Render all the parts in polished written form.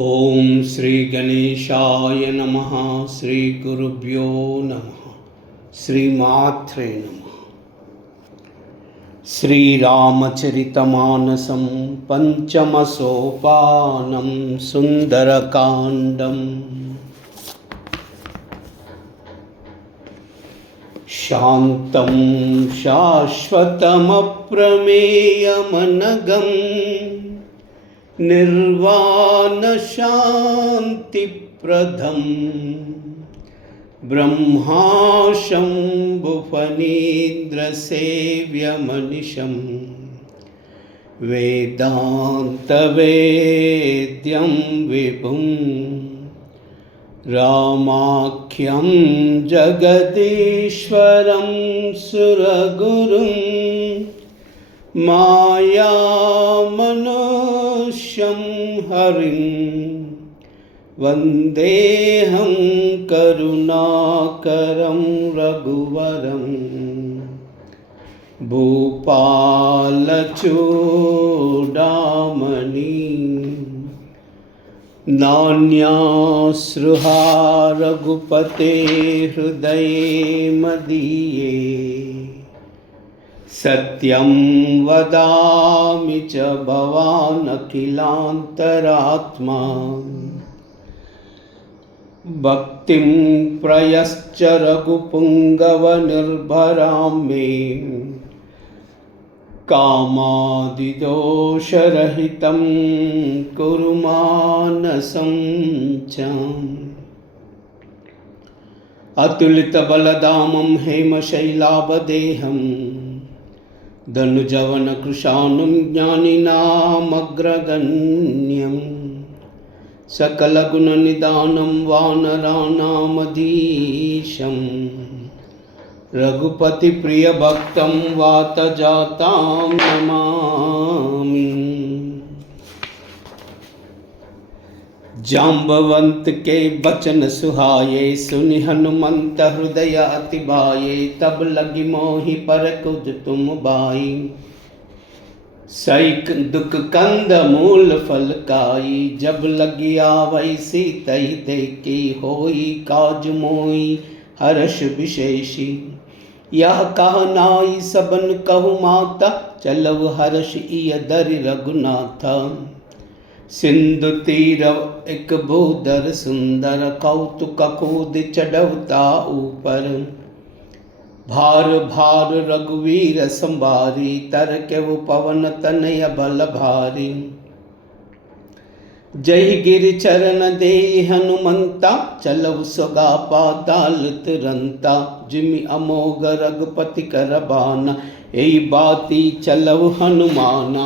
ओम श्री गणेशाय नमः। श्री गुरुभ्यो नमः। श्रीमात्रे नमः। श्रीरामचरितमानसं पंचमसोपानं सुंदरकांडम्। शान्तं शाश्वतमप्रमेयमनघं निर्वाणशान्तिप्रदं ब्रह्माशम्भुफणीन्द्रसेव्यमनिशं वेदान्तवेद्यं विभुं रामाख्यं जगदीश्वरं सुरगुरुं मायामनुष्यं हरिं वन्देऽहं करुणाकरं रघुवरं भूपालचूडामणि नान्यास्रुहा रघुपते हृदये मदीये सत्यं वदामि च भवान् अखिलान्तरात्मा भक्तिं प्रयश्च रघुपुङ्गवनिर्भरां मे कामादिदोषरहितं कुरु मानसं च। अतुलितबलधामं हेमशैलाभदेहं धनुजवनकृशानुं ज्ञानिनामग्रगण्यं सकलगुणनिधानं वानराणामधीशं रघुपतिप्रियभक्तं वातजातां नमामि। जाम्बवंत के बचन सुहाये सुनि हनुमंत हृदय अति भाये तब लगी मोहि पर कुज तुम बाई सैक दुख कंद मूल फल काई जब लगी आवै सीतई देखी होई काज मोई हर्ष विशेषी यह कह नाई सबन कहु माता चलव हर्ष इय दरि रघुनाथा सिंधु तीर एक भूधर सुंदर कौतुक कूद चढ़वता ऊपर भार भार रघुवीर संभारी तर के वो पवन तनय बल भारी जय गिर चरण दे हनुमंता चलव सुगा पाताल तुरंता जिमि अमोघ रघुपति कर बाना यही बाती चलव हनुमाना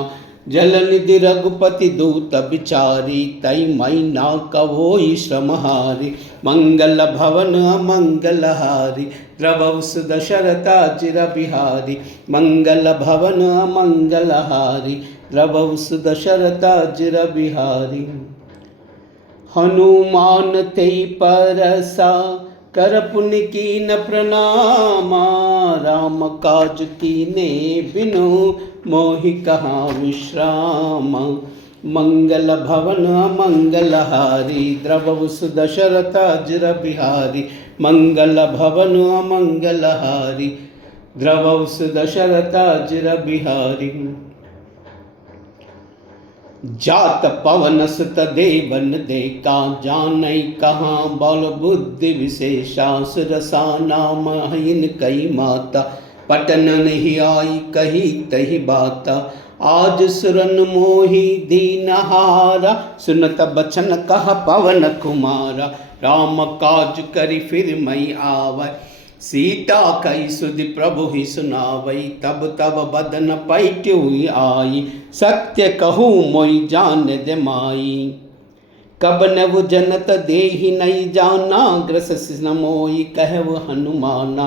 जलनिधि रघुपति दूत बिचारी तई मैना कवोई श्रमहारी मंगल भवन अमंगलहारी द्रवौ सुदशरथा चिर बिहारी मंगल भवन अमंगलहारी द्रवौ सुदशरथा चिर बिहारी हनुमान तेई परसा कर पुण्य कीन प्रणामा राम काज कीने बिनु मोहि कहाँ विश्राम मंगल भवन मंगलहारी द्रवौ सुदशरथा चिर बिहारी मंगल भवन मंगलहारी द्रवौ सुदशरथा चिर बिहारी जात पवन सुत देवन देका जानै कहाँ बल बुद्धि विशेषा सुरसा नाम हिन कई माता पटन नहीं आई कही तही बाता आज सुरन मोही दीनहारा सुनत बचन कह पवन कुमारा राम काज करि फिर मई आवै सीता कई सुधि प्रभु ही सुनावई तब तब बदन पैट्युई आई सत्य कहूँ मोई जान दे माई कब नव जनत देहि नहीं जाना ग्रस मोई कहव हनुमाना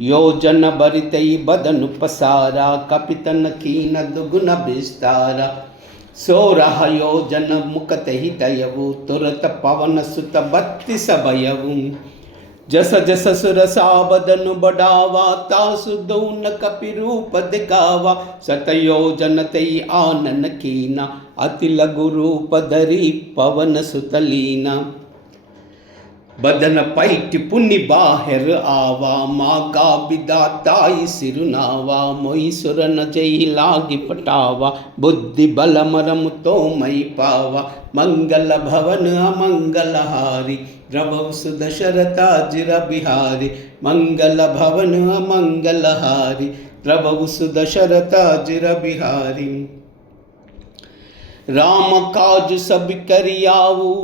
योजन बरितई बदन पसारा कपितन कीन दुगुन विस्तारा सोरह योजन मुकत ही दयवु तुरत पवन सुत 32 भयवु जस जस सुरसा बदन बढ़ावा, तासु दोन कपि रूप दिखावा। सतयोजन तई आनन कीना, अति लघु रूप धरी पवन सुतलीना। बदन पैठ पुनि बाहिर आवा, माँ का विदाताई सिरुनावा। मोई सुर न जई लागी पटावा, बुद्धि बल मरम तो मई पावा। मंगल भवन अमंगल हारी, द्रवौ सुदशरथा जिर बिहारी। मंगल भवन अमंगल हारी, द्रवौ सुदशरथा जिर बिहारी। राम काज सब करियाऊ,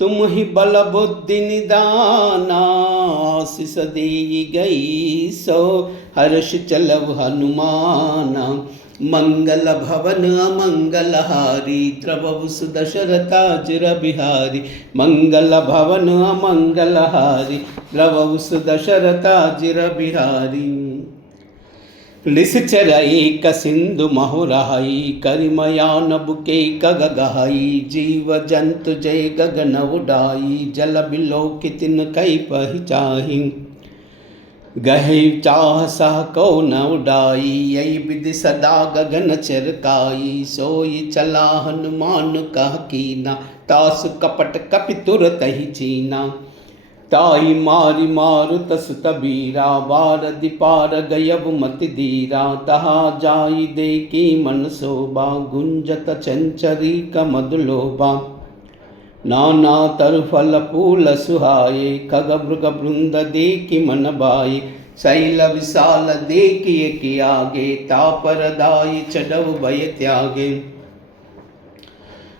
तुम ही बल बुद्धि निदाना। आशीष दी गई सो हर्ष चलव हनुमाना। मंगल भवन अमंगल हारी, द्रवौ सुदशरथा जिर बिहारी। मंगल भवन अमंगल हारी, द्रवौ सुदशरथा जिर बिहारी। निश्चर एक सिंधु महुराई, करिमया नबुके कगगहाई। जीव जंतु जय गगन उडाई, जल बिलोकितिन कई पहिचाही। गहे चाह सह को न उडाई, यही विधि सदा गगन चिरकाई। सोई चला हनुमान कह कीना, तासु कपट कपि तुरत ही चीना। ताई मारी मारुत सुत बीरा, बारदि पार गयब मति धीरा। तहा जाई देखी मन शोभा, गुंजत चंचरी कमदुलोभा। नाना तरु फल फूल सुहाए, खग मृग वृंद देखी मन भाई। शैल विशाल देखिए कि आगे, तापर दाई चढ़व भय त्यागे।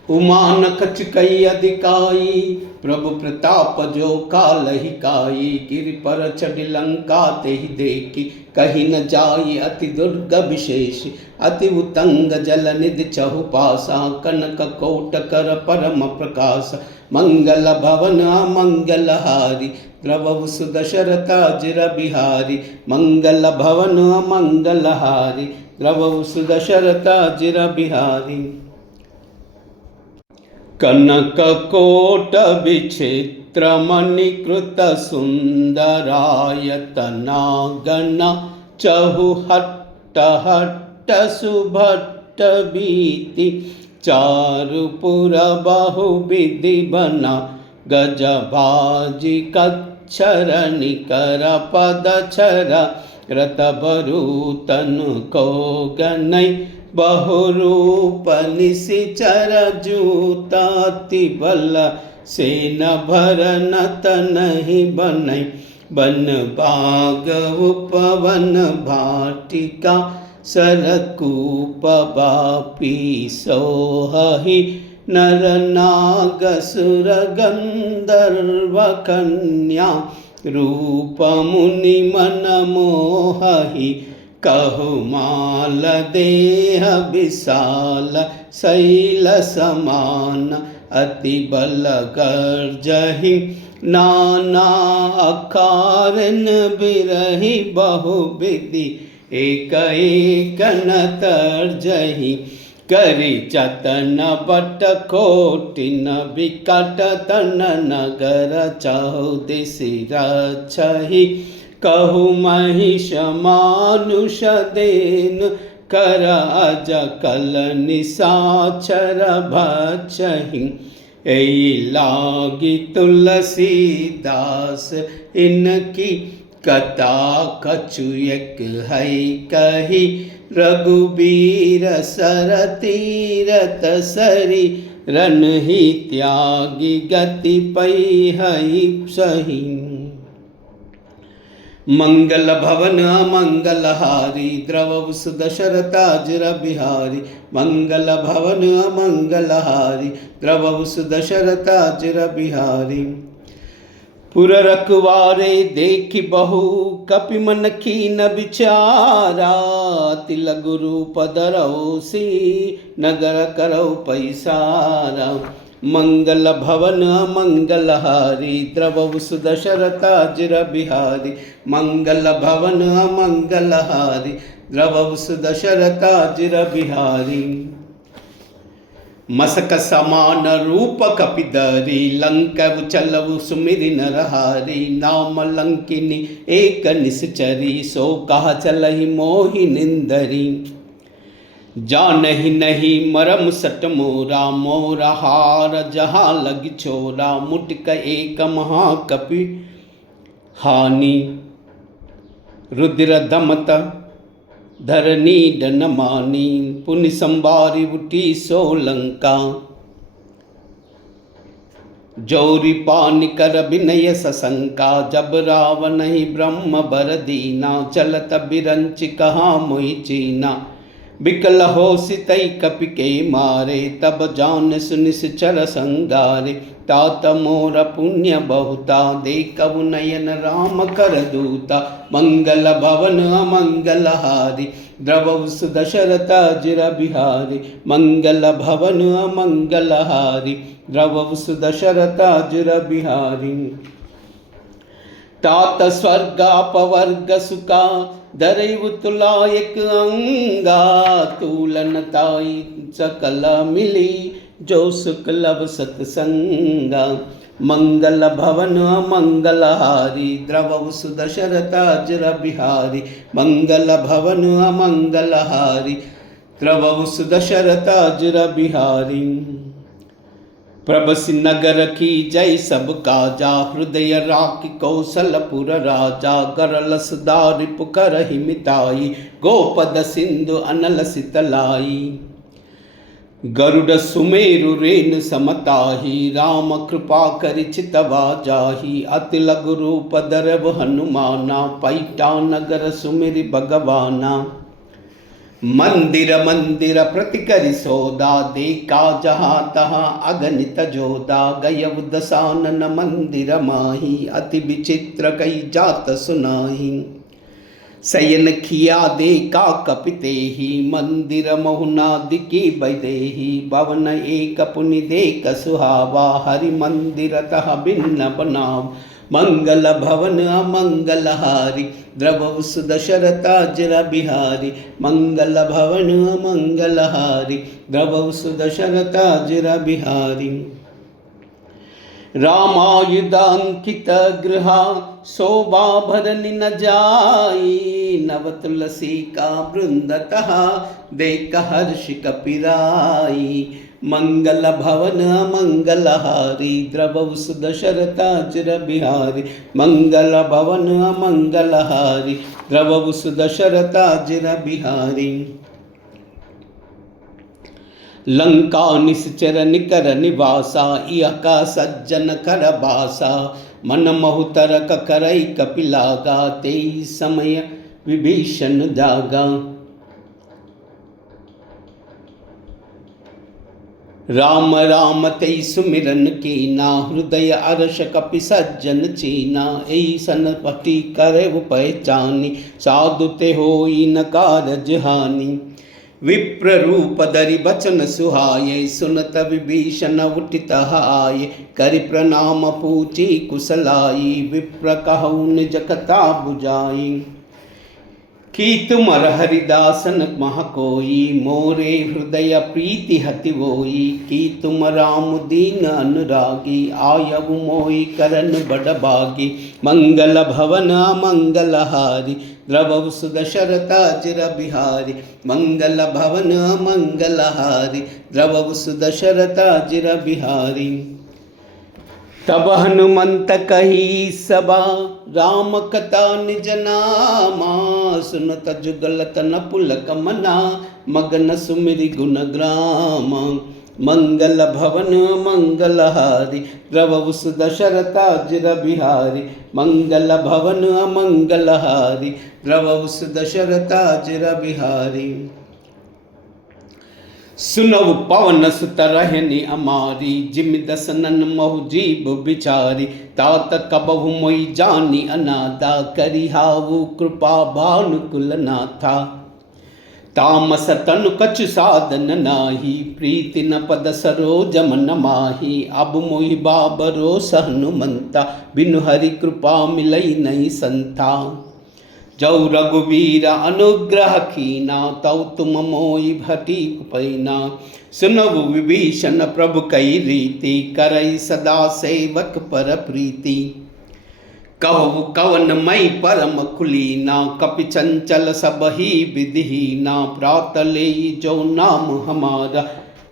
उमान कछ कई अधिकाई, प्रभु प्रताप जो काल ही काई। गिर पर चढ़ लंका ते ही देखी, कहीं न जाई अति दुर्ग विशेष। अति उतंग जल निधि चहुपासा, कनक कोट कर परम प्रकाश। मंगल भवन अमंगल हारी, द्रवौ सुदशरथा जिर बिहारी। मंगल भवन अमंगल हारी, द्रवौ सुदशरथा जिर बिहारी। कनक कोट विचित्र मणिकृत सुंदरायतना गण। चहुहट्ट हट्ट सुभट्ट बीति, चारुपुर बहुविधि बना। गजबाजी कच्छर निकर पदछर, रतबरूतन को गनै। बहुरूप निशिचर जूताति बल, सेन भरन तनहि बनै। बन बाग उपवन भाटिका, सरकूप बापी सोहहि। नर नाग सुर गंधर्व कन्या, रूप मुनि मन मोहहि। कहु माल देह विशाल, शैल समान अति बल गर्जहि। नाना अकारण बिरहि बहुविधि, एक एक न तर्जहि। करि जतन बट कोटिन विकट तन, नगर चहुदिशि रक्षहि। कहु महिष मानुष देन, कर अज कल निशाचर भक्षहि। एई लागी तुलसीदास, इनकी कथा कछु एक है कही। रघुबीर सर तीरथ सरी, रन ही त्यागी गति पई हई सही। मंगल भवन अमंगल हारी, द्रवौ सुदशरथा जिर बिहारी। मंगल भवन अमंगल हारी, द्रवौ सुदशरथा जिर बिहारी। पुर रखवारे देखि बहु, कपि मन कीन विचारा। तिल गुरु पदरौसी, नगर करौ पैसारा। मंगल भवन अमंगल हारी, द्रवौ सुदशरथा जिर बिहारी। मंगल भवन अमंगल हारी, द्रवौ सुदशरथा जिर बिहारी। मसक समान रूप कपिधरी लंकव चलव सुमिरि नरहारी नाम लंकिनी एक निश्चरी सो कहा चलहि मोहि निंदरी जानहि नहीं मरम सट मोरा मोरा हार जहाँ लग छोरा मुटक एक महाकपि हानि रुद्र दमत धरनी डन मानी पुनि संबारी उठी सोलंका जौरी पानी कर विनय सशंका जब रावण ही ब्रह्म बर दीना चलत बिरंच कहा मोहि चीना बिकल हो सितई कपि के मारे तब जान सुनिश्चर संगारे तात मोर पुण्य बहुता देखु नयन राम कर दूता मंगल भवन अमंगल हारी द्रवौ सुदशरथ अजिर बिहारी मंगल भवन अमंगल हारी द्रवौ सुदशरथ अजिर बिहारी तात स्वर्ग अपवर्ग सुका दरैव तुलायक अंगा तूलन ताई सकल मिली जो सुख लव सत्संगा मंगल भवन मंगल हारी द्रवौ सुदशरथ अजिर बिहारी मंगल भवन मंगल हारी द्रवौ सुदशरथ अजिर बिहारी प्रभसि नगर की जय सब काजा हृदय राखि कौशलपुर राजा गरलस दारि पुकर ही मिताई गोपद सिंधु अनल सितलाई गरुड़ सुमेरु रेन समताही राम कृपा करि चितवा जाही अति लघु रूप दरव हनुमाना पैठा नगर सुमिरि भगवाना मंदिर मंदिर प्रतिकरि सोदा देखा जहाँ तहाँ अगणित जोदा गय दसानन मंदिर माही अति विचित्र कई जात सुनाही शयन किया देखा कपिते ही मंदिर मोहनादि की बैदेही भवन एक पुनि देख सुहावा हरि मंदिर तह भिन्न बनाव मंगल भवन अमंगल हारी द्रवौ सुदशरथ अजिर बिहारी मंगल भवन अमंगल हारी द्रवौ सुदशरथ अजिर बिहारी रामायुधांकित गृहा शोभा भरनि न जाई नव तुलसी का वृंदतः देख हर्ष कपिराई मंगल भवन मंगल हारी द्रवौ सुदशरथ अजिर बिहारी मंगल भवन मंगल हारी द्रवौ सुदशरथ अजिर बिहारी लंका निश्चर निकर निवासा इह का सज्जन कर बासा मन महुतर करई कपिलागा तेई समय विभीषण जागा राम राम तेई सुमिरन कीना हृदय अरश कपि सज्जन चीना ऐसन पति करे पहचानी साधु ते होई न कारज हानि विप्र रूप धरि बचन सुहाये सुनत विभीषण उठित आये करि प्रणाम पूछी कुशलाई विप्र कहु निज कथा बुझाई की तुमर हरिदासन मह कोई मोरे हृदय प्रीति हति वोई की तुम राम दीन अनुरागी आयु मोई करन बड़ बागी मंगल भवन मंगल हारी द्रवौ सुदशरथ अजिर बिहारी मंगल भवन मंगल हारी द्रवौ सुदशरथ अजिर बिहारी तब हनुमंत कही सबा राम कथा निज नामा सुनत जुगलत न पुलक मना मगन सुमिरि गुण ग्राम मंगल भवन मंगल हारी द्रवौ सुदशरथ अजिर बिहारी मंगल भवन मंगल हारी द्रवौ सुदशरथ अजिर बिहारी सुनव पवन सुत रहनि अमारी जिम दसनन महु जीव बिचारी तात कबहु मोई जानी अनादा करी हाउ कृपा भानुकुल नाथा तामस तनु कछु साधन नाही प्रीति न पद सरोज मन माही अब मोहि बाबरो सहनुमंता बिनु हरि कृपा मिलई नहीं संता जौ रघुवीर अनुग्रह कीना, तौ तुम मोहि भटी पैना। सुनहु विभीषण प्रभु कई रीति, करई सदा सेवक पर प्रीति। कहु कवन मई परम कुलीना, कपि चंचल सब ही विधिहीना। प्रात ले जो नाम हमारा,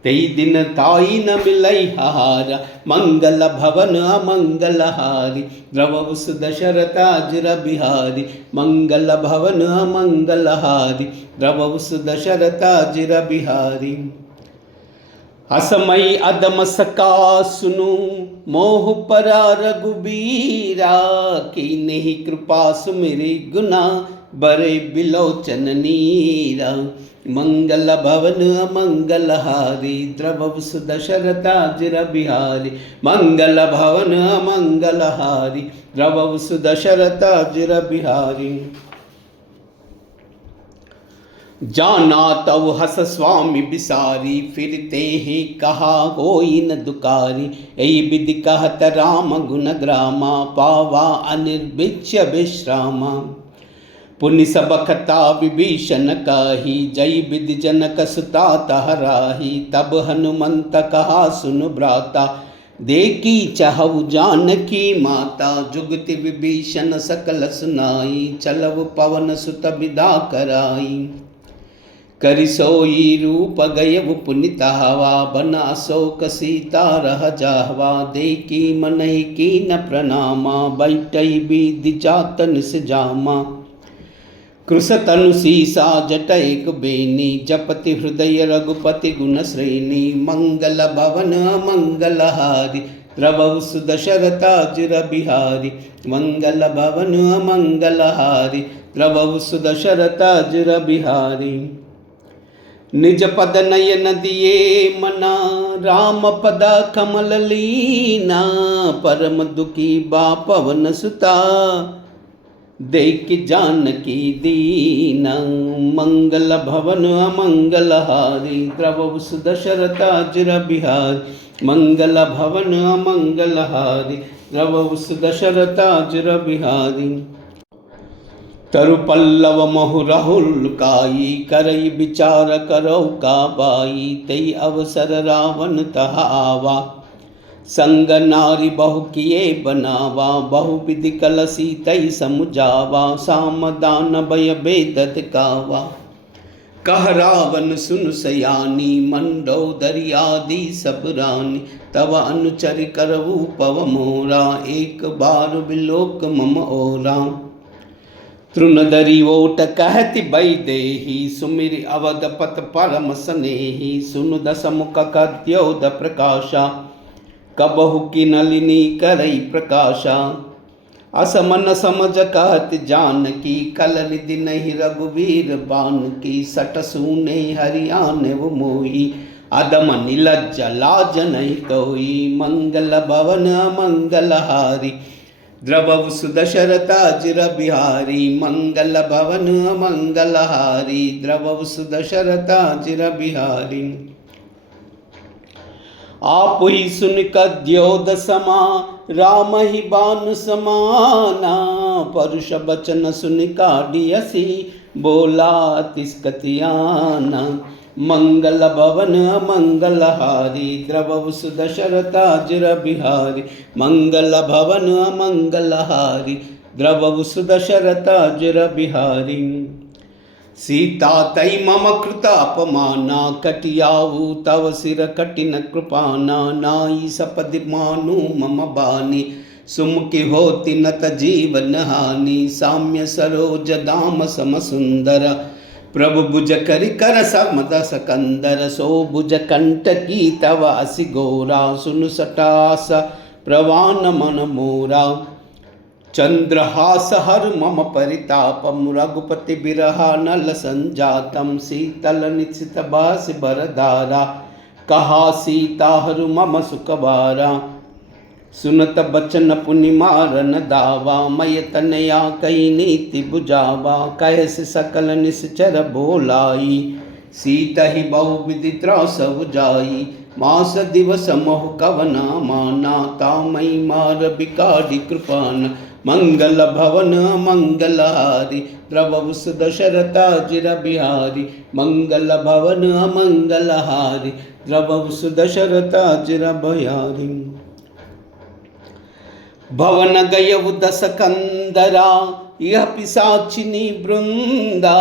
तेई दिन ताई न मिलई हारा। मंगल भवन अमंगल हारी, द्रवहु दशरथ अजर बिहारी। मंगल भवन अमंगल हारी, द्रवहु दशरथ अजर बिहारी। असमय अदम सका सुनु, मोह परा रघुबीरा। कीन्ही कृपा सुमिरि गुना, बरे बिलोचन नीरा। मंगल भवन अमंगल हारी, द्रवहु दशरथ अजर बिहारी। मंगल भवन अमंगल हारी, द्रवहु दशरथ अजर बिहारी। जाना तव हस स्वामी बिसारी, फिरते ही कहा होई न दुकारी। यही विधि कहत राम गुण ग्रामा, पावा अनिर्भिच्य विश्रामा। पुनि सब कथा विभीषण काही, जय विधि जनक सुता तहराही। तब हनुमंत कहा सुन भ्राता, देखी चहु जानकी माता। जुगति विभीषण सकल सुनाई, चलव पवन सुत विदा कराई। करि सोई रूप गयव पुनितावा, बन अशोक सीता रह जाहवा। देखी मनहि कीन प्रणामा, बैठई विधि जात निस जामा। कृश तनु सीसा जटैक बेनी, जपति हृदय रघुपति गुण श्रेणी। मंगल भवन मंगल हारी, द्रवहु दशरथ अजर बिहारी। मंगल भवन मंगल हारी, द्रवहु दशरथ अजर बिहारी। निज पद नयन दिए मना, राम पद कमल लीना। परम दुखी बा पवन सुता, देख जानकी दीना। मंगल भवन अमंगल हारी, द्रवहु दशरथ अजर बिहारी। मंगल भवन अमंगल हारी, द्रवहु दशरथ अजर बिहारी। तरु पल्लव महु राहुल काई, करई विचार करौ का बाई। तई अवसर रावण तह आवा, संग नारी बहु किए बनावा। बहु विधि कलसी तई समुझावा, साम दान भय बेदत कावा। कह रावण सुन सयानी, मंडोदरी आदि सब रानी। तब अनुचर करऊ पव मोरा, एक बार विलोक मम ओरा। तृणधरी ओट कहति बई देही, सुमिरि अवधपत परम स्नेही। सुनु दस मुख कद्योद प्रकाशा, कबहु की नलिनी करई प्रकाशा। असमन समझ कहत जानकी, कल निधि नहीं रघुवीर बान की। सट सूने हरियाने वो मोही, अदम निलज्ज लाज नहीं कोई। मंगल भवन मंगल हारी, द्रवहु दशरथ अजर बिहारी। मंगल भवन मंगल हारी, द्रवहु दशरथ अजर बिहारी। आप ही सुन कद्योद समा, राम ही बान समाना। परुष बचन सुन काढ़ियसी, बोला तिस्कतियाना। मंगल भवन मंगल हारी, द्रवहु दशरथ अजर बिहारी। मंगल भवन मंगल हारी, द्रवहु दशरथ अजर बिहारी। सीता तई मम कृत अपमाना, कटियाऊ तव सिर कठिन कृपाना। नाई सपदि मानु मम बानी, सुमुखी होती नत जीवन हानि। साम्य सरोज दाम सम सुंदर, प्रभु भुज करि कर समद सकंदर। सो भुज कंटकी तव असि गोरा, सुनु सटास प्रवान मन मोरा। चंद्रहास हर मम परितापम, रघुपति बिरहा नल संजातम। शीतल निश्चित बास बरदारा, कहा सीता हरु मम सुखबारा। सुनत बचन पुनि मारन दावा, मय तनया कई नीति बुझावा। कहस सकल निश्चर बोलाई, सीता ही बहु विधि त्रास बुझाई। मास दिवस मोह कवना माना, तामई मार बिकाढ़ी कृपान। मंगल भवन मंगलहारी द्रवहुस दशरथाजिर बिहारी मंगल भवन मंगलहारी द्रवहुस दशरथाजिर बिहारी। भवन गयउ दस कंदरा यह पिशाचिनी वृंदा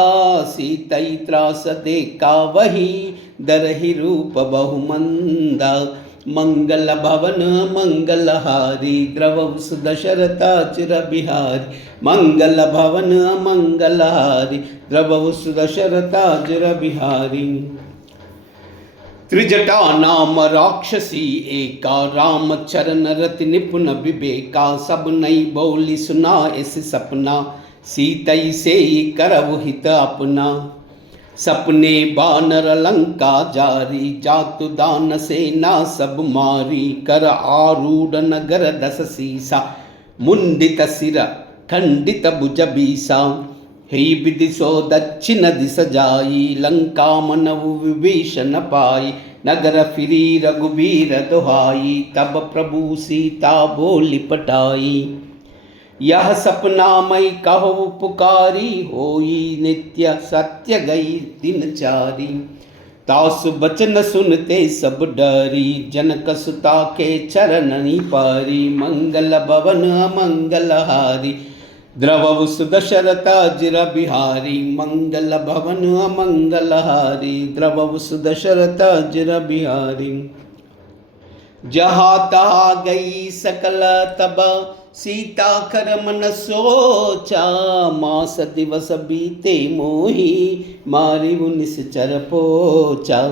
सीतई त्रास देखा वही दरहि रूप बहुमंदा मंगल भवन मंगलहारी द्रवहुस दशरथाजिर बिहारी मंगल भवन मंगलहारी द्रवहुस दशरथाजिर बिहारी। त्रिजटा नाम राक्षसी एका राम चरण रति निपुण विवेका सब नई बोली सुना इस सपना सीतई से करव हित अपना सपने बानर लंका जारी जातु दान सेना सब मारी कर आरूढ़ नगर दस सीसा मुंडित सिर खंडित भुज बीसा हे विदिशो दक्षिण दिश जाई लंका मनवु विभीषण पाई नगर फिरी रघुबीर दुहाई तब प्रभु सीता बोली पटाई यह सपना मई कहो पुकारी होई नित्य सत्य गई दिनचारी तासु बचन सुनते सब डरी जनक सुता के चरणनि पारी मंगल भवन मंगलहारी द्रवहुस दशरथाजिर बिहारी मंगल भवन मंगलहारी द्रवहुस दशरथाजिर बिहारी। जहाँ तहा गई सकल तब सीता कर मन सोचा मास दिवस बीते मोही मारी निश्चर पोचा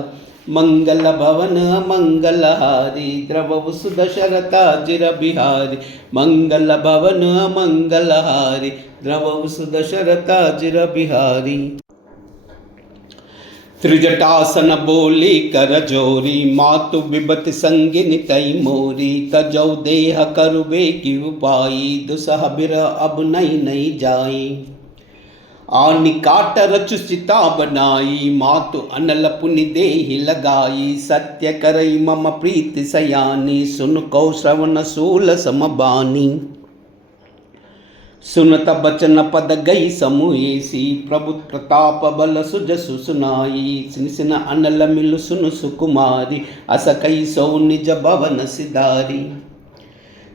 मंगल भवन मंगलहारी द्रवहुस दशरथाजिर बिहारी मंगल भवन मंगलहारी द्रवहुस दशरथाजिर बिहारी। त्रिजटासन बोली कर जोरी मातु विबत संगिनी तई मोरी तजौ देह करुबे की उपाई दुसह बिर अब नहीं नहीं जाई आनि काट रचु चिता बनाई मातु अनल पुनि देहि लगाई सत्य करई मम प्रीति सयानी सुन कौ श्रवण सूल समबानी सुनत बचन पद गई समूहेसी प्रभु प्रताप बल सुजसु सुनाई सिन अनल मिलु सुन सुकुमारी अस कई सौ निज भवन सिधारी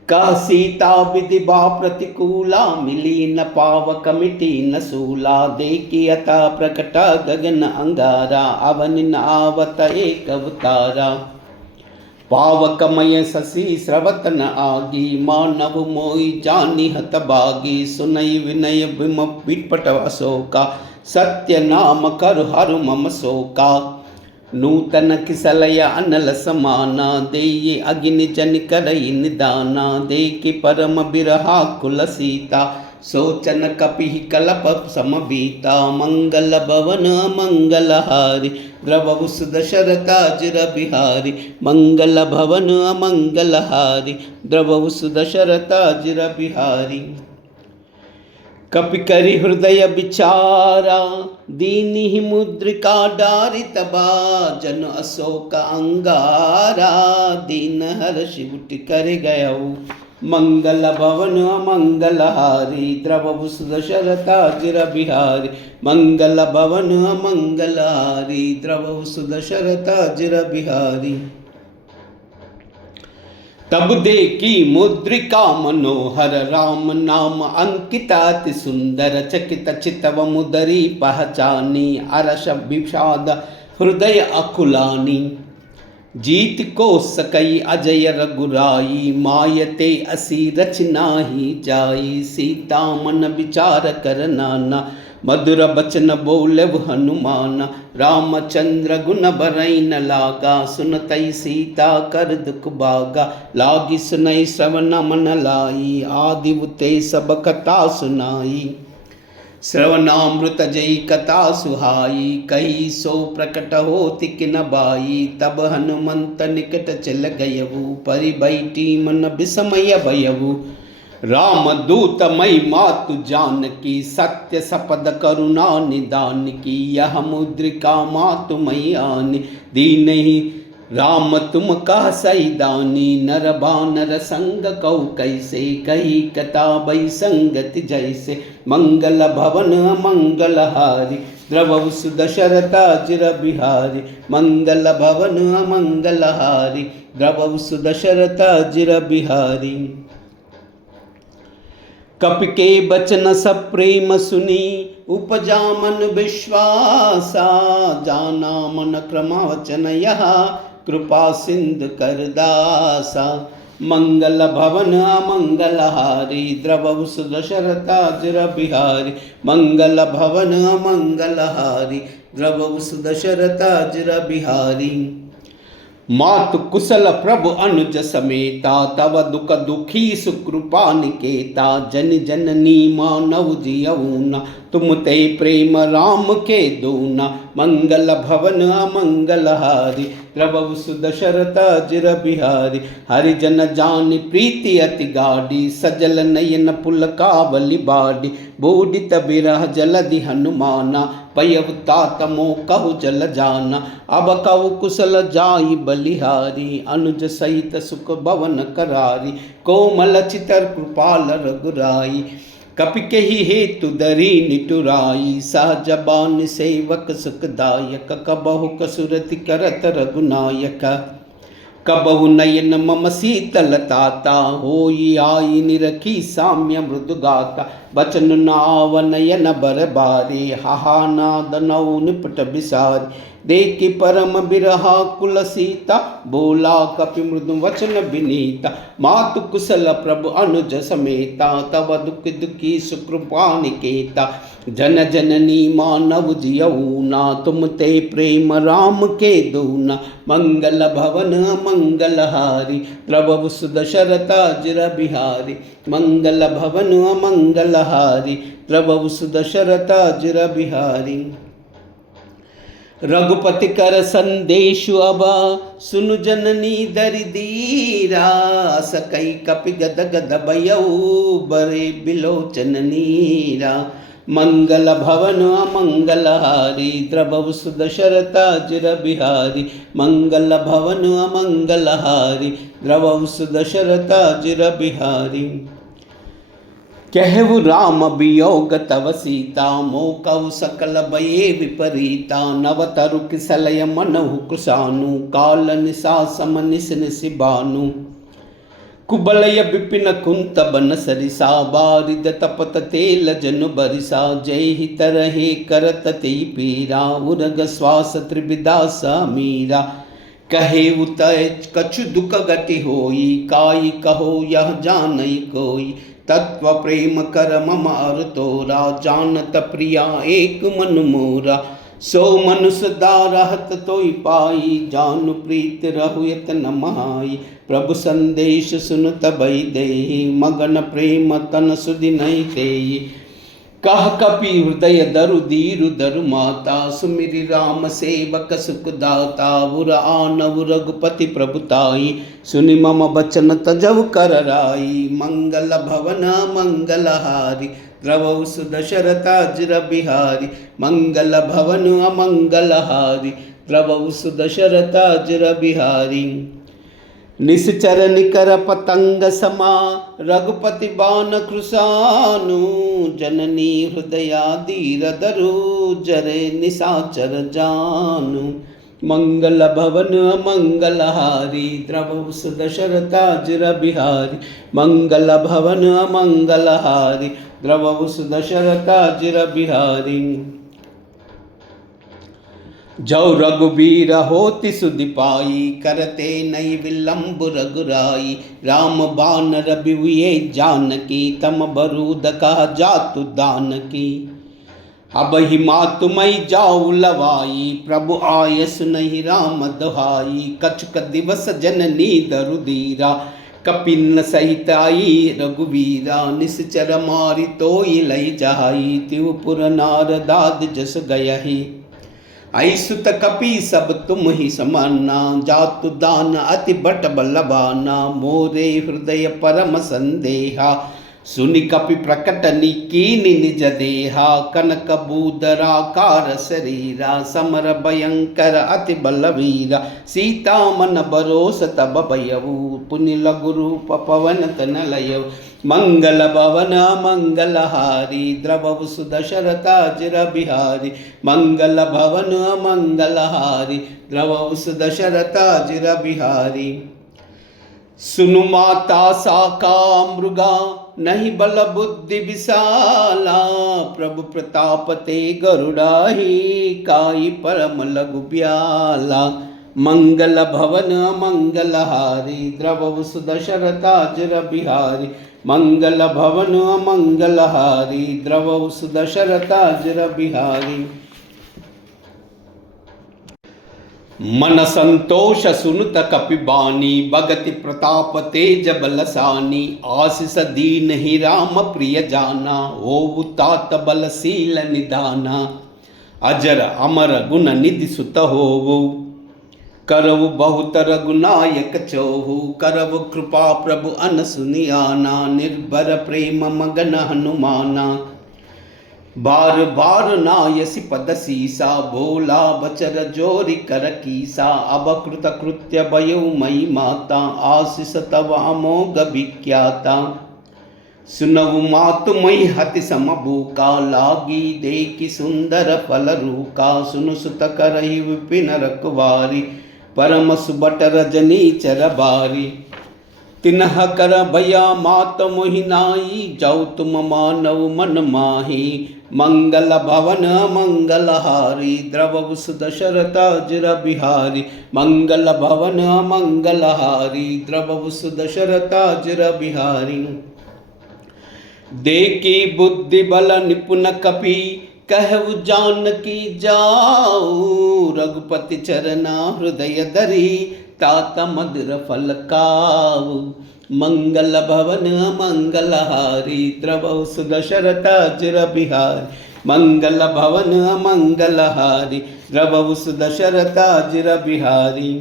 कह सीता विधि बा प्रतिकूला मिली न पावक मिटी न सूला देखी अता प्रकटा गगन अंगारा अवनि आवत एक अवतारा पावकमय शशि स्रवत न आगी मानव मोई जानी हत बागी सुनई विनय बिम विपट अशोका सत्य नाम कर हरु मम शोका नूतन किसलय अनल समाना देये अग्नि जन करई निदाना देखि परम बिरहा कुल सीता सोचन कपि कलप समबीता मंगल भवन मंगलहारी द्रवहुस दशरथाजिर बिहारी मंगल भवन मंगलहारी द्रवहुस दशरथाजिर बिहारी। कपि करि हृदय विचारा दीनि मुद्रिका डारि तबा जन अशोक अंगारा दीन हर्षि उठि कर गयऊ मंगल भवन मंगलहारी द्रवहुस दशरथाजिर बिहारी मंगल भवन मंगलहारी द्रवहुस दशरथाजिर बिहारी। तब देखी मुद्रिका मनोहर राम नाम अंकिता अति सुंदर चकित चितव मुदरी पहचानी अरस विषाद हृदय अकुलानी जीत को सकई अजय रघुराई मायते असी रचना ही जाई सीता मन विचार कर नाना मधुर बचन बोलव हनुमान रामचंद्र गुण बरई न लागा सुनतई सीता कर दुख बागा लागी सुनई श्रवण मन लाई आदि उते सब कथा सुनाई श्रवणामृत जई कथा सुहाई कही सो प्रकट होति किन बाई तब हनुमंत निकट चल गयऊ परि बैठी मन विस्मय भयऊ राम दूत मई मातु जानकी सत्य सपद करुणा निदान की यह मुद्रिका मातु मई आनी दीनहि राम तुम कह सही दानी, नर बानर संग कौ कैसे, कही कताबई संगति जैसे, मंगल भवन अमंगल हारी, द्रवहु सुदशरथ अजिर बिहारी, मंगल भवन अमंगल हारी, द्रवहु सुदशरथ अजिर बिहारी। कपि के बचन सब प्रेम सुनी, उपजा मन विश्वासा, जाना मन क्रमवचन यह, कृपा सिंधु करदासा, मंगल भवन अमंगल हारी, द्रवहु सुदशरथ अजिर बिहारी, मंगल भवन अमंगल हारी, द्रवहु सुदशरथ अजिर बिहारी। मातु कुशल प्रभु अनुज समेता, तव दुख दुखी सुकृपा निकेता, जन जननी मानव जियऊना, तुम ते प्रेम राम के दूना, मंगल भवन अमंगल हारी, द्रवहु सुदशरथ अजिर बिहारी, हरिजन जानि प्रीति अति गाढ़ी, सजल नयन पुलकावली बाड़ी, बूढ़ित बिरह जलधि हनुमाना, पयवता तमो कहु जल जाना, अब कहु कुशल जाई बलिहारी, अनुज सहित सुख भवन करारी, कोमल चितर कृपाल रघुराई, कपि केहि हेतु दरी निटुराई, सहज बान सेवक सुखदायक, कबहु कसुरति करत रघुनायक, कबहु नयन मम शीतल ताता, होई आई निरखी साम्य मृदु गाता, बचन नाव नयन बर बारे, हाहा नाद नौ निपट बिसारी, देखि परम बिरहा कुल सीता, बोला कपि मृदु वचन विनीता, मातु कुशल प्रभु अनुज समेता, तव दुख दुखी सुकृपा निकेता, जन जननी मानव जियऊना, तुम ते प्रेम राम के दूना, मंगल भवन अमंगल हारी, द्रवहु सुदशरथ अजिर बिहारी, मंगल भवन अमंगल हारी, द्रवहु सुदशरथ अजिर बिहारी। रघुपति कर संदेशु अब, सुनु जननी दरि दीरा, सकई कपि गद गद भयऊ, बरे बिलोचन नीरा, मंगल भवन अमंगल हारी, द्रवहु सुदशरथ अजिर बिहारी, मंगल भवन अमंगल हारी, द्रवहु सुदशरथ अजिर बिहारी। कहु राम वियोग तव सीता, मोकहु सकल भये विपरीता, नव तरु किसलय मनहु कृशानु, काल निशा सम निस निसि बानु, कुबलय विपिन कुंत बन सरिसा, बारिद तपत तेल जनु बरिसा, जय ही तरहे करत ते पीरा, उरग श्वास त्रिविदा मीरा, कहे उतय कछु दुख गति होई, काई कहो यह जानई कोई, तत्व प्रेम कर मम अर तोरा, जानत प्रिया एक मन मोरा, सो मनुष्य दारहत तोई पाई, जानु प्रीत रहु यतन महाई, प्रभु संदेश सुनत भई देहि, मगन प्रेम तन सुधि नहीं तेहि, कह कपि हृदय दरु दीरु दरु माता, सुमिरि राम सेवक सुख दाता, उर आनव रघुपति प्रभुताई, सुनि मम बचन तजव कर राई, मंगल भवन मंगल हारी, द्रवहु सुदशरथ अजिर बिहारी, मंगल भवन अमंगल हारी, द्रवहु सुदशरथ अजिर बिहारी। निश्चर निकर पतंग समा, रघुपति बान कृशानु, जननी हृदया धीर धरु, जरे निशाचर जानु, मंगल भवन अमंगल हारी, द्रवहु सुदशरथ अजिर बिहारी, मंगल भवन अमंगल हारी, द्रवहु सुदशरथ अजिर बिहारी। जौ रघुबीर होति सुधि पाई, करते नई विलंब रघुराई, राम बानर बिहुए जानकी, तम बरूद कहा जातु दानकी, अब ही मातु मई जाऊ लवाई, प्रभु आय सुनहि राम दुहाई, कछुक दिवस जननी दरु दीरा, कपिन सहित आई रघुवीरा, निश्चर मारि तोई लई जाई, त्रिपुर नार दाद जस गयहि, ऐसुत कपि सब तुम ही समाना, जातु दान अति बट बलवाना, मोरे हृदय परम संदेहा, सुनि कपि प्रकट कीनि निज देहा कनक बूदराकार शरीरा समर भयंकर अति बलवीरा सीता मन बरोस तब भयऊ पुनि लघु रूप पवन तन लयऊ मंगल भवन मंगलहारी द्रवऊ सुदशरथाजिर बिहारी मंगल भवन मंगलहारी द्रवऊ सुदशरथाजिर बिहारी सुनु माता साका मृगा नहीं बल बुद्धि विशाला प्रभु प्रताप ते गरुड़ाही काई परम लघु ब्याला मंगल भवन मंगलहारी द्रवऊ सुदशरथाजिर बिहारी मंगल भवन मंगलहारी द्रवऊ सुदशरथाजिर बिहारी मन संतोष सुनुत कपिबानी भगति प्रताप तेज बलसानी आशीष दीन ही राम प्रिय जाना ओ तात बलशील निदाना अजर अमर गुण निधि सुत होवु करव बहुतर गुनायक चोहु करव कृपा प्रभु अन सुनियाना निर्भर प्रेम मगन हनुमाना बार बार नायसी पद सीसा भोला बचर जोरी कर कीसा अब कृत कृत्य भयो मई माता आशीष तव अमोघ विख्याता सुनवु मातु मई हति समभूका लागी देखी सुंदर फल रूका सुनु सुत करहि विपिन रखवारी परम सुबट रजनी चर बारी तिन्ह कर भया मात मोहिनाई जाऊ तुम मानव मन माही मंगल भवन मंगलहारी द्रवऊ सुदशरथाजिर बिहारी मंगल भवन मंगलहारी द्रवऊ सुदशरथाजिर बिहारी देखी बुद्धि बल निपुण कपि कहु जानकी जाऊ रघुपति चरना हृदय धरी तात मधुर फल काऊ मंगल भवन मंगलहारी द्रवऊ सुदशरथाजिर बिहारी मंगल भवन मंगलहारी द्रवऊ सुदशरथाजिर बिहारी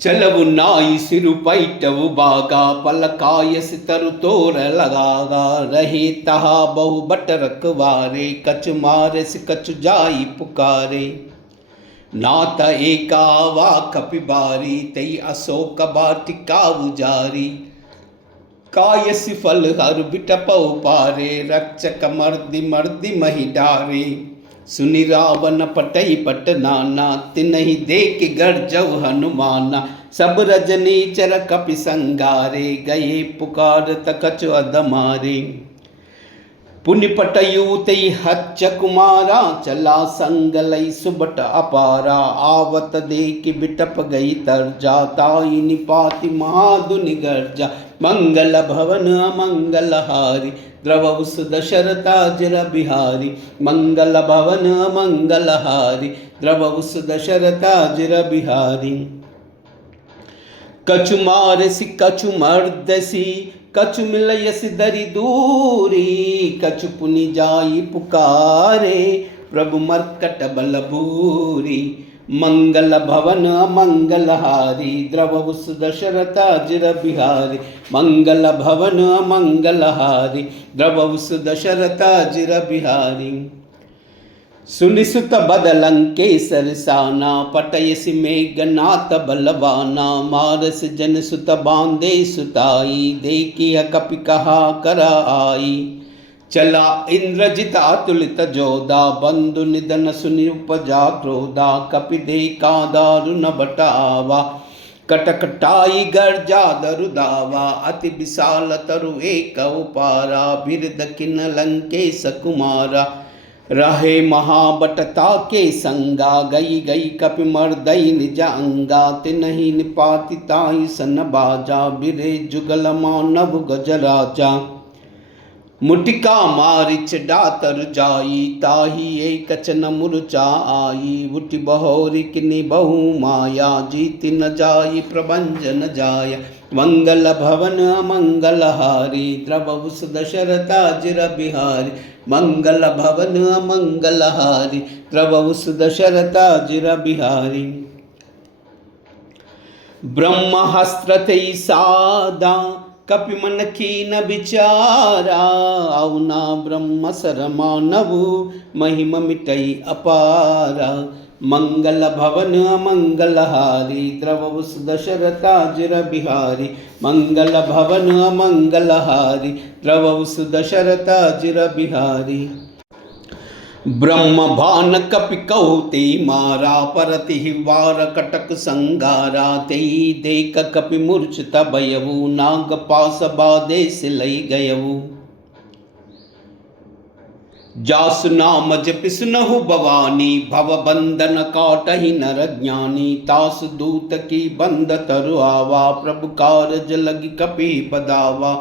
चलवु नाई सिरु पैटवु बागा पलकाय सितरु तोर लगागा रहे तहा बहु बट रखवारे कछु मारे सि कछु जाई पुकारे नाथ एका वा कपिबारी तई अशोक बाटिका उजारी कायसि फल हर बिटपौ पारे रक्षक मर्दि मर्दि मही डारे सुनि रावण पटई पट नाना तिनहि देख गर्जव हनुमाना सब रजनी चर कपि संगारे गए पुकार तकछु अदमारे पुनि पटयू तई हच्च कुमारा चला संगलई सुबट अपारा आवत देख बिटप गई तरजा ताई निपाति महादुनि गर्जा मंगल भवन मंगलहारी द्रवऊ सुदशरथाजिर बिहारी मंगल भवन मंगलहारी द्रवऊ सुदशरथाजिर बिहारी कछु मारसी कछु मर्दसी कछु मिलयसि दरि दूरी कछु पुनि जाई पुकारे प्रभु मर्कट बल भूरी मंगल भवन मंगलहारी द्रवऊ सुदशरथाजिर बिहारी मंगल भवन मंगलहारी द्रवऊ सुदशरथाजिर बिहारी सुनिसुत बदलंकेसर साना पटयसि मेघनाथ बलवाना मारस जन सुत बांधे सुताई देखिय कपि कहा कर आई चला इंद्रजित अतुलित जोधा बंधु निधन सुनि उपजा क्रोधा कपि देखा दारुण बटावा कटकटाई गर्जा दरुदावा अति विशाल तरु एक उपारा बिरद किन लंकेश कुमारा रहे महाबटता के संगा गई गई कपि मर्दई निज अंगा तिनहि निपाति ताहि सन बाजा बिरे जुगल मानव गजराजा मुटिका मारिच डातर जाई ताही एक कचन मुरचा आई उठि बहोरी किनि बहु माया जीति न जाई प्रभंजन जाय मंगल भवन मंगलहारी द्रवऊ सुदशरथाजिर बिहारी मंगल भवन मंगलहारी द्रवऊ सुदशरथाजिर बिहारी ब्रह्महस्त्र तै सादा कपि मन कीन विचारा, औना ब्रह्म सर मानवु, महिमा मिटई अपारा। मंगल भवन अमंगलहारी, द्रवहु दशरथाजिर बिहारी। मंगल भवन अमंगलहारी, द्रवहु दशरथाजिर बिहारी। ब्रह्म भान कपि कहुते मारा, परति वार कटक संगारा। तेई देख कपि मूर्छित भयउ, नाग पास बाधे सिलई गयउ। जासु नाम जपिसुनहु भवानी, भव बंधन काटहि नर ज्ञानी। तासु दूत की बंद तरु आवा, प्रभु कारज लगी कपि पदावा।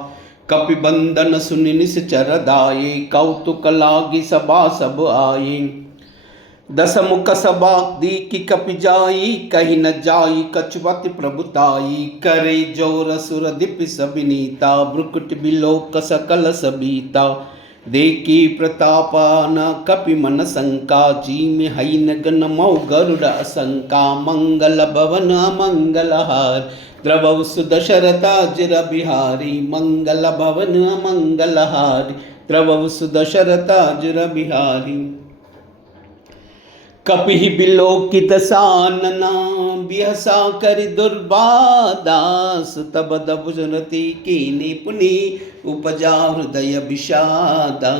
कपि बंधन सुनि निश्चर दाये, कौतुक लागी सबा सब आये। दस मुख सबा दीकी कपि जाई, कही न जाई कछुपति प्रभुताई। करे जोर सुर दिपि सबिनीता, ब्रुकुट बिलोक सकल सबीता। देखी प्रतापान कपि मन शंका, जी में हई नगन मौ गरुड़ असंका। मंगल भवन मंगलहार, द्रवहु दशरथाजिर बिहारी। मंगल भवन मंगलहारी, द्रवहु दशरथाजिर बिहारी। कपि बिलोकित सानना, बिहसा करि दुर्बाधा। सुत बद भुजरति कीनी पुनि, उपजा हृदय विषादा।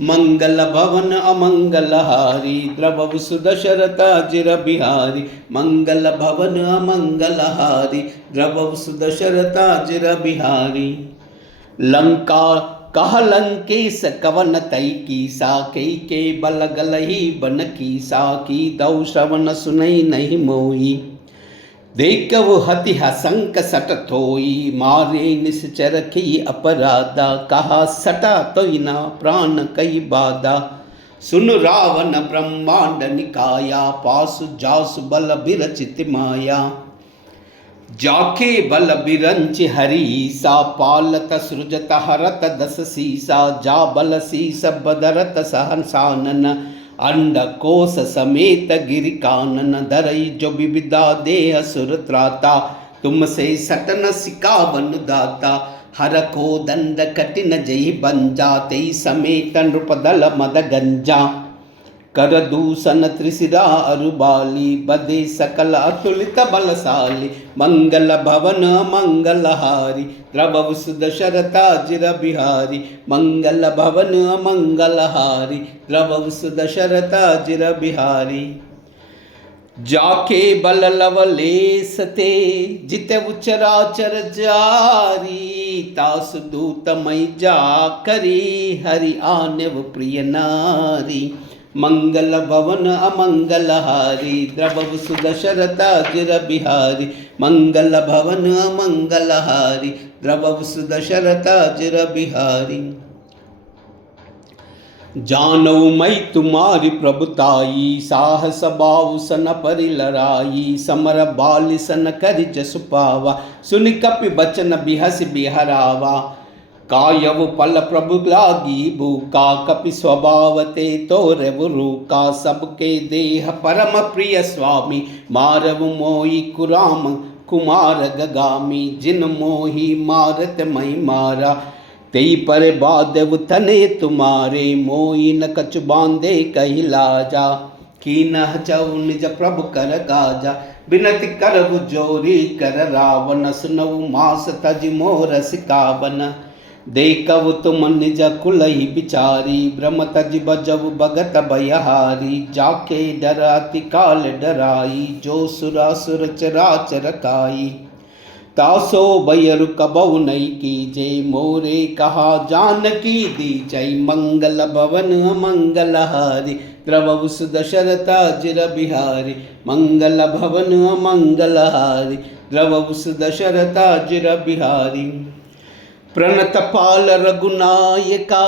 मंगल भवन अमंगलहारी, द्रवहु दशरथाजिर बिहारी। मंगल भवन अमंगलहारी, द्रवहु दशरथाजिर बिहारी। लंका कह लंकेश कवन तई कीसा, कई के बल गलही बन कीसा। की दौ श्रवण सुनई नहीं मोई, देखव हति हसंक सट थोई। मारे निश्चर की अपराधा, कहा सटा तोई न प्राण कई बाधा। सुन रावण ब्रह्मांड निकाया, पासु जासु बल बिरचित माया। जाके बल बिरंच हरीसा, पालत सृजत हरत दस सीसा। जा बल शीस बदरत सहसानन, अंड कोश समेत गिरि कानन। धरई जो विविधा देह सुर त्राता, तुमसे सटन सिकावन दाता। हर को दंड कठिन जय बंजा, तेई समेत नृपदल मद गंजा। कर दूषण त्रिशिरा अरुबाली, बदे सकल अतुलित बलशाली। मंगल भवन मंगलहारी, द्रवहु दशरथाजिर बिहारी। मंगल भवन मंगलहारी, द्रवहु दशरथाजिर बिहारी। जाके बल लवलेश ते, जित उचराचर जारी। तासु दूत मई जा करी, हरि आन्यव प्रिय नारी। मंगल भवन अमंगलहारी, द्रवहु दशरथाजिर बिहारी। मंगल भवन अमंगलहारी, द्रवहु दशरथाजिर बिहारी। जानौ मैं तुम्हारी प्रभुताई, साहस बाहु सन परि लड़ाई। समर बाल सन करि जसु पावा, सुनि कपि बचन बिहस बिहरावा। कायव पल प्रभु लागी भूका, कपि स्वभाव ते तोरव रूका। सबके देह परम प्रिय स्वामी, मारव मोहि कुराम कुमार गगामी। जिन मोहि मारत मई मारा, तेई पर बादव तने तुम्हारे। मोहि न कछु बांधे कही लाजा, कीन चौ निज प्रभु कर काजा। बिनति करहु जोरी कर रावण, सुनऊ मास तज मोर सिकावन। देखव तुम निज कुलहि बिचारी, भ्रम तज बजव भगत भयहारी। जाके डर अति काल डराई, जो सुरासुर चराचर काई। तासो भयरु कबहु नहीं कीजे, मोरे कहा जानकी दीजै। मंगल भवन मंगलहारी, द्रवहु दशरथाजिर बिहारी। मंगल भवन मंगलहारी, द्रवहु दशरथाजिर बिहारी। प्रणत पाल रघुनायका,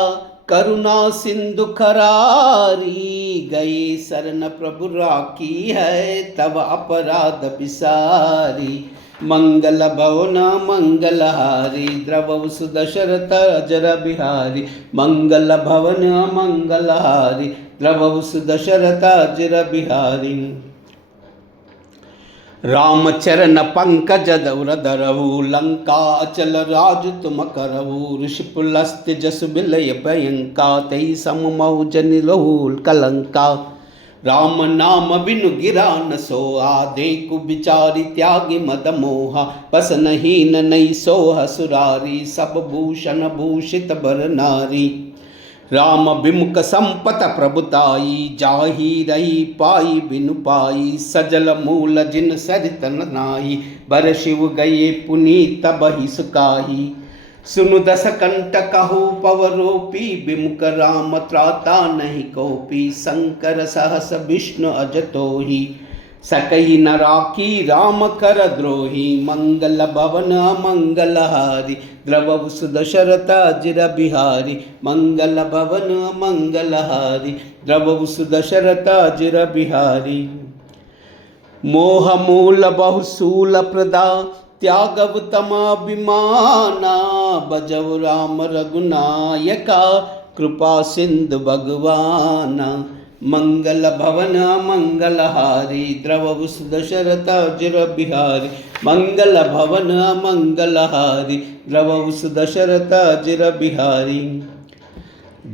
करुणा सिंधु खरारी। गए शरण प्रभु राखी है, तब अपराध बिसारी। मंगल भवन मंगलहारी, द्रवहु दशरथाजिर बिहारी। मंगल भवन मंगलहारी, द्रवहु दशरथाजिर बिहारी। रामचरण पंकज दौरधरऊ लंका अचल राज तुम करऊ ऋषिपुलस्त जस बिलय भयंका तई सममऊ जन रहुल कलंका। राम नाम बिनु गिरा न सोहा देखु बिचारी त्यागी मद मोहा बस नहीं न नहीं सोह सुरारी सब भूषण भूषित बर नारी। राम विमुख संपत प्रभुताई जाही रही पाई बिनु पाई सजल मूल जिन सरित नाई बर शिव गए पुनीत बहि सुकाही। सुनु दस कंठ कहु पवरोपी विमुख राम त्राता नहीं कोपी शंकर सहस विष्णु अजतोही सकही न राखी राम कर द्रोही मंगल भवन मंगलहारी द्रवव सुदशरथ जिर बिहारी मंगल भवन मंगलहारी द्रवव सुदशरथ जिर बिहारी। मोह मूल बहुसूल प्रदा त्यागव तमाभिमाना बजव राम रघुनायका कृपा सिंधु भगवाना। मंगल भवन मंगलहारी द्रवव सुदशरथ जिर बिहारी मंगल भवन मंगलहारी द्रवव सुदशरथ जिर बिहारी।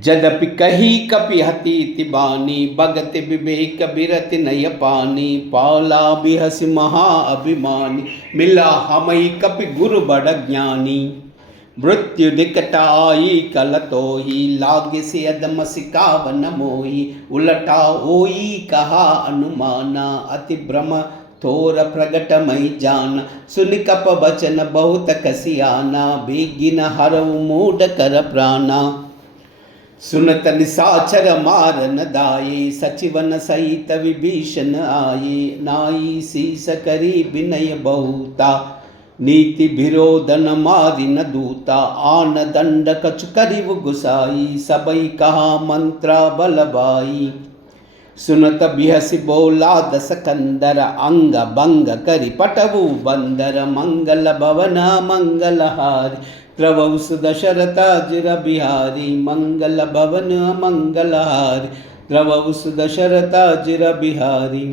जदपि कही कपि हति बानी भगत विवेक बिरत नय पानी पाला बिहस महा अभिमानी मिला हमई कपि गुरु बड़ ज्ञानी। मृत्यु निकट आई कल तोही लागे से अदम सिकावन मोही उलटा ओई कहा अनुमाना अति भ्रम थोर प्रगट मई जाना सुन कप बचन बहुत कसियाना बेगिन हरऊ मूड कर प्राणा। सुनत निसाचर मारन दाये सचिवन सहित विभीषण आये नाई शीस करी विनय बहुता नीति विरोधन मारि न दूता आन दंड कछु करिव गुसाई सबई कहा मंत्रा बलबाई। सुनत बिहसि बोला दस कंदर अंग भंग करि पटवु बंदर मंगल भवन मंगलहारी द्रवव सुदशरथ जिर बिहारी मंगल भवन मंगलहारी द्रवव सुदशरथ जिर बिहारी।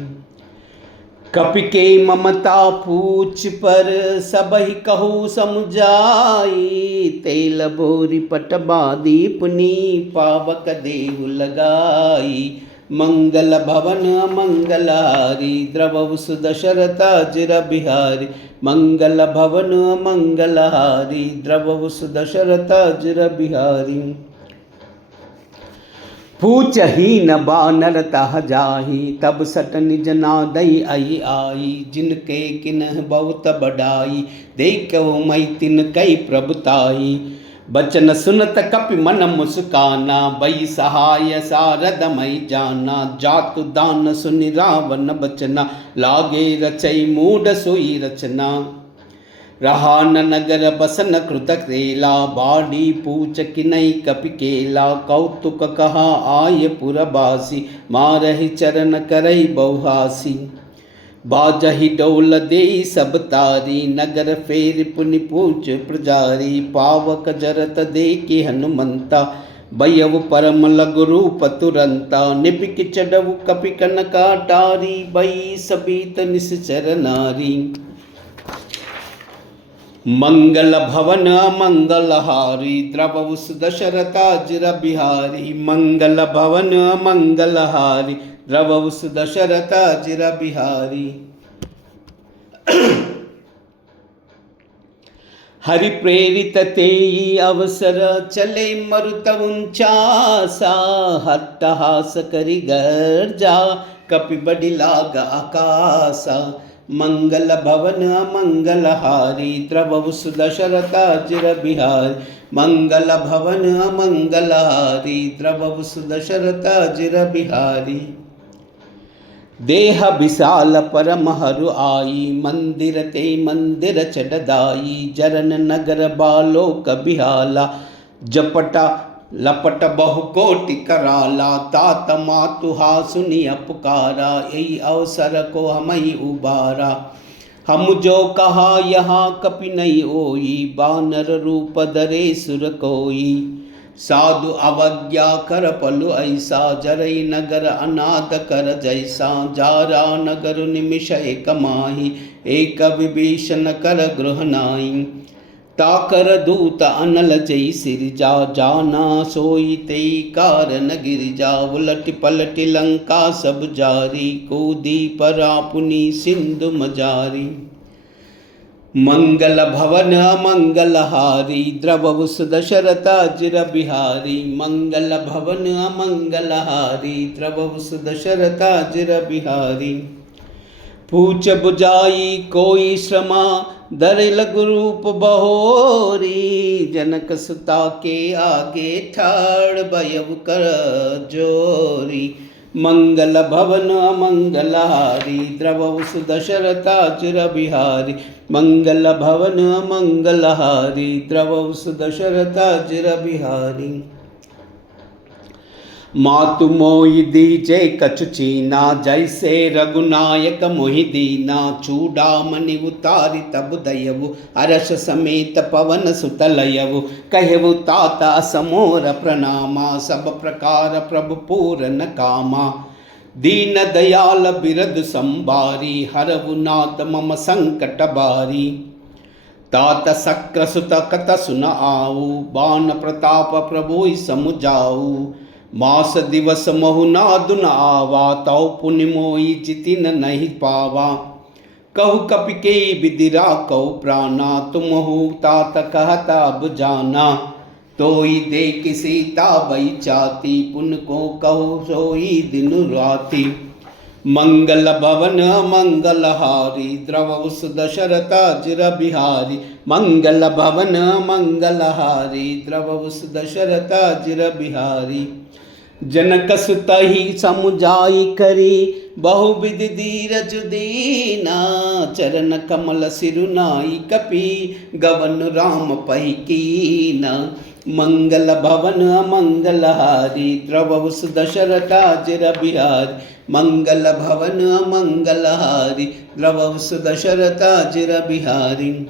कपि के ममता पूछ पर सबहि कहु समुझाई तेल बोरी पटबादी पुनी पावक देहु लगाई। मंगल भवन मंगलहारी द्रवव सुदशरथ जिर बिहारी मंगल भवन मंगलहारी द्रवव सुदशरथ जिर बिहारी। पूछहीन बानर तह जाही तब सट निज नादई आई आई जिनके किन्ह बहुत बढ़ाई देखो मई तिन कई प्रभुताई। बचन सुनत कपि मन मुस्काना बई सहाय सारद मई जाना जातु दान सुनि रावण बचना लागे रचई मूड सोई रचना। रहा न नगर बसन कृत क्रेला बाड़ी पूछ किनई कपि केला कौतुक कहा आय पुरबासी मारहि चरण करई बहुहासी। बाजहि डोल देई सब तारी नगर फेर पुनि पूछ प्रजारी पावक जरत देखि हनुमंता बयव परम लघु रूप तुरंता निपिक चढ़ऊ कपि कनका टारी बई सबीत निश्चर नारी। मंगल भवन मंगलहारी द्रवव सुदशरथ जिर बिहारी मंगल भवन मंगलहारी द्रवव सुदशरथ जिर बिहारी। हरि प्रेरित तेई अवसर चले मरुत उंचासा हट्टहास करि गर्जा कपि बडि लाग आकासा। मंगल भवन मंगलहारी द्रवव सुदशरथ जिर बिहारी मंगल भवन मंगलहारी द्रवव सुदशरथ जिर बिहारी। देह विशाल परम हरु आई मंदिर ते मंदिर चढ़दाई जरन नगर बालोक बिहाला जपटा लपट बहुकोटि कराला तात मातुहा सुनिय पुकारा यही अवसर को हमई उबारा। हम जो कहा यहाँ कपि नहीं ओई बानर रूप धरे सुर कोई साधु अवज्ञा कर पलु ऐसा, जरई नगर अनाथ कर जैसा। जारा नगर निमिष एक माही, एक विभीषण कर गृह नाई। ताकर दूत अनल जई सिरजा, जाना सोई तेई कारण गिरिजा। उलट पलट लंका सब जारी, कूदी परा पुनि सिंधु मजारी। मंगल भवन अमंगलहारी, द्रवहुस दशरथ अजिर बिहारी। मंगल भवन अमंगलहारी, द्रवहुस दशरथ अजिर बिहारी। पूछ बुझाई कोई श्रमा, धरे लघु रूप बहोरी। जनक सुता के आगे ठाड़, भयउ कर जोरी। मंगल भवन अमंगलहारी, द्रवहुस दशरथ अजिर बिहारी। मंगल भवन अमंगलहारी, द्रवहुस दशरथ अजिर बिहारी। मातु मोहि दीजे कछु चीना, जैसे रघुनायक मोहि दीना। चूड़ामणि उतारि तब दयवु, अरस समेत पवन सुत लयवु। कहवु तात असमोर प्रणामा, सब प्रकार प्रभु पूरन कामा। दीन दयाल बिरद संबारी, हरवु नाथ मम संकट बारी। तात सक्र सुत कत सुन आऊ, बाण प्रताप प्रभु समुझाऊ। मास दिवस महु नादु न आवा, तौ पुनि मोहि जितिन नहीं पावा। कहु कपि के विदिरा कहु प्राणा, तुमहु तात कहता अब जाना। तोई देख सीता बई चाती, पुन को कहु सोई दिन राती। मंगल भवन मंगलहारी, द्रवहुस दशरथ अजिर बिहारी। मंगल भवन मंगलहारी, द्रवहुस दशरथ अजिर बिहारी। जनक सुत ही समुझाई करी, बहुविध धीरज दीना। चरण कमल सिरुनाई कपि, गवन राम पहि कीना। मंगल भवन अमंगलहारी, द्रवहुस दशरथ अजिर बिहारी। मंगल भवन अमंगलहारी, द्रवहुस दशरथ अजिर बिहारी।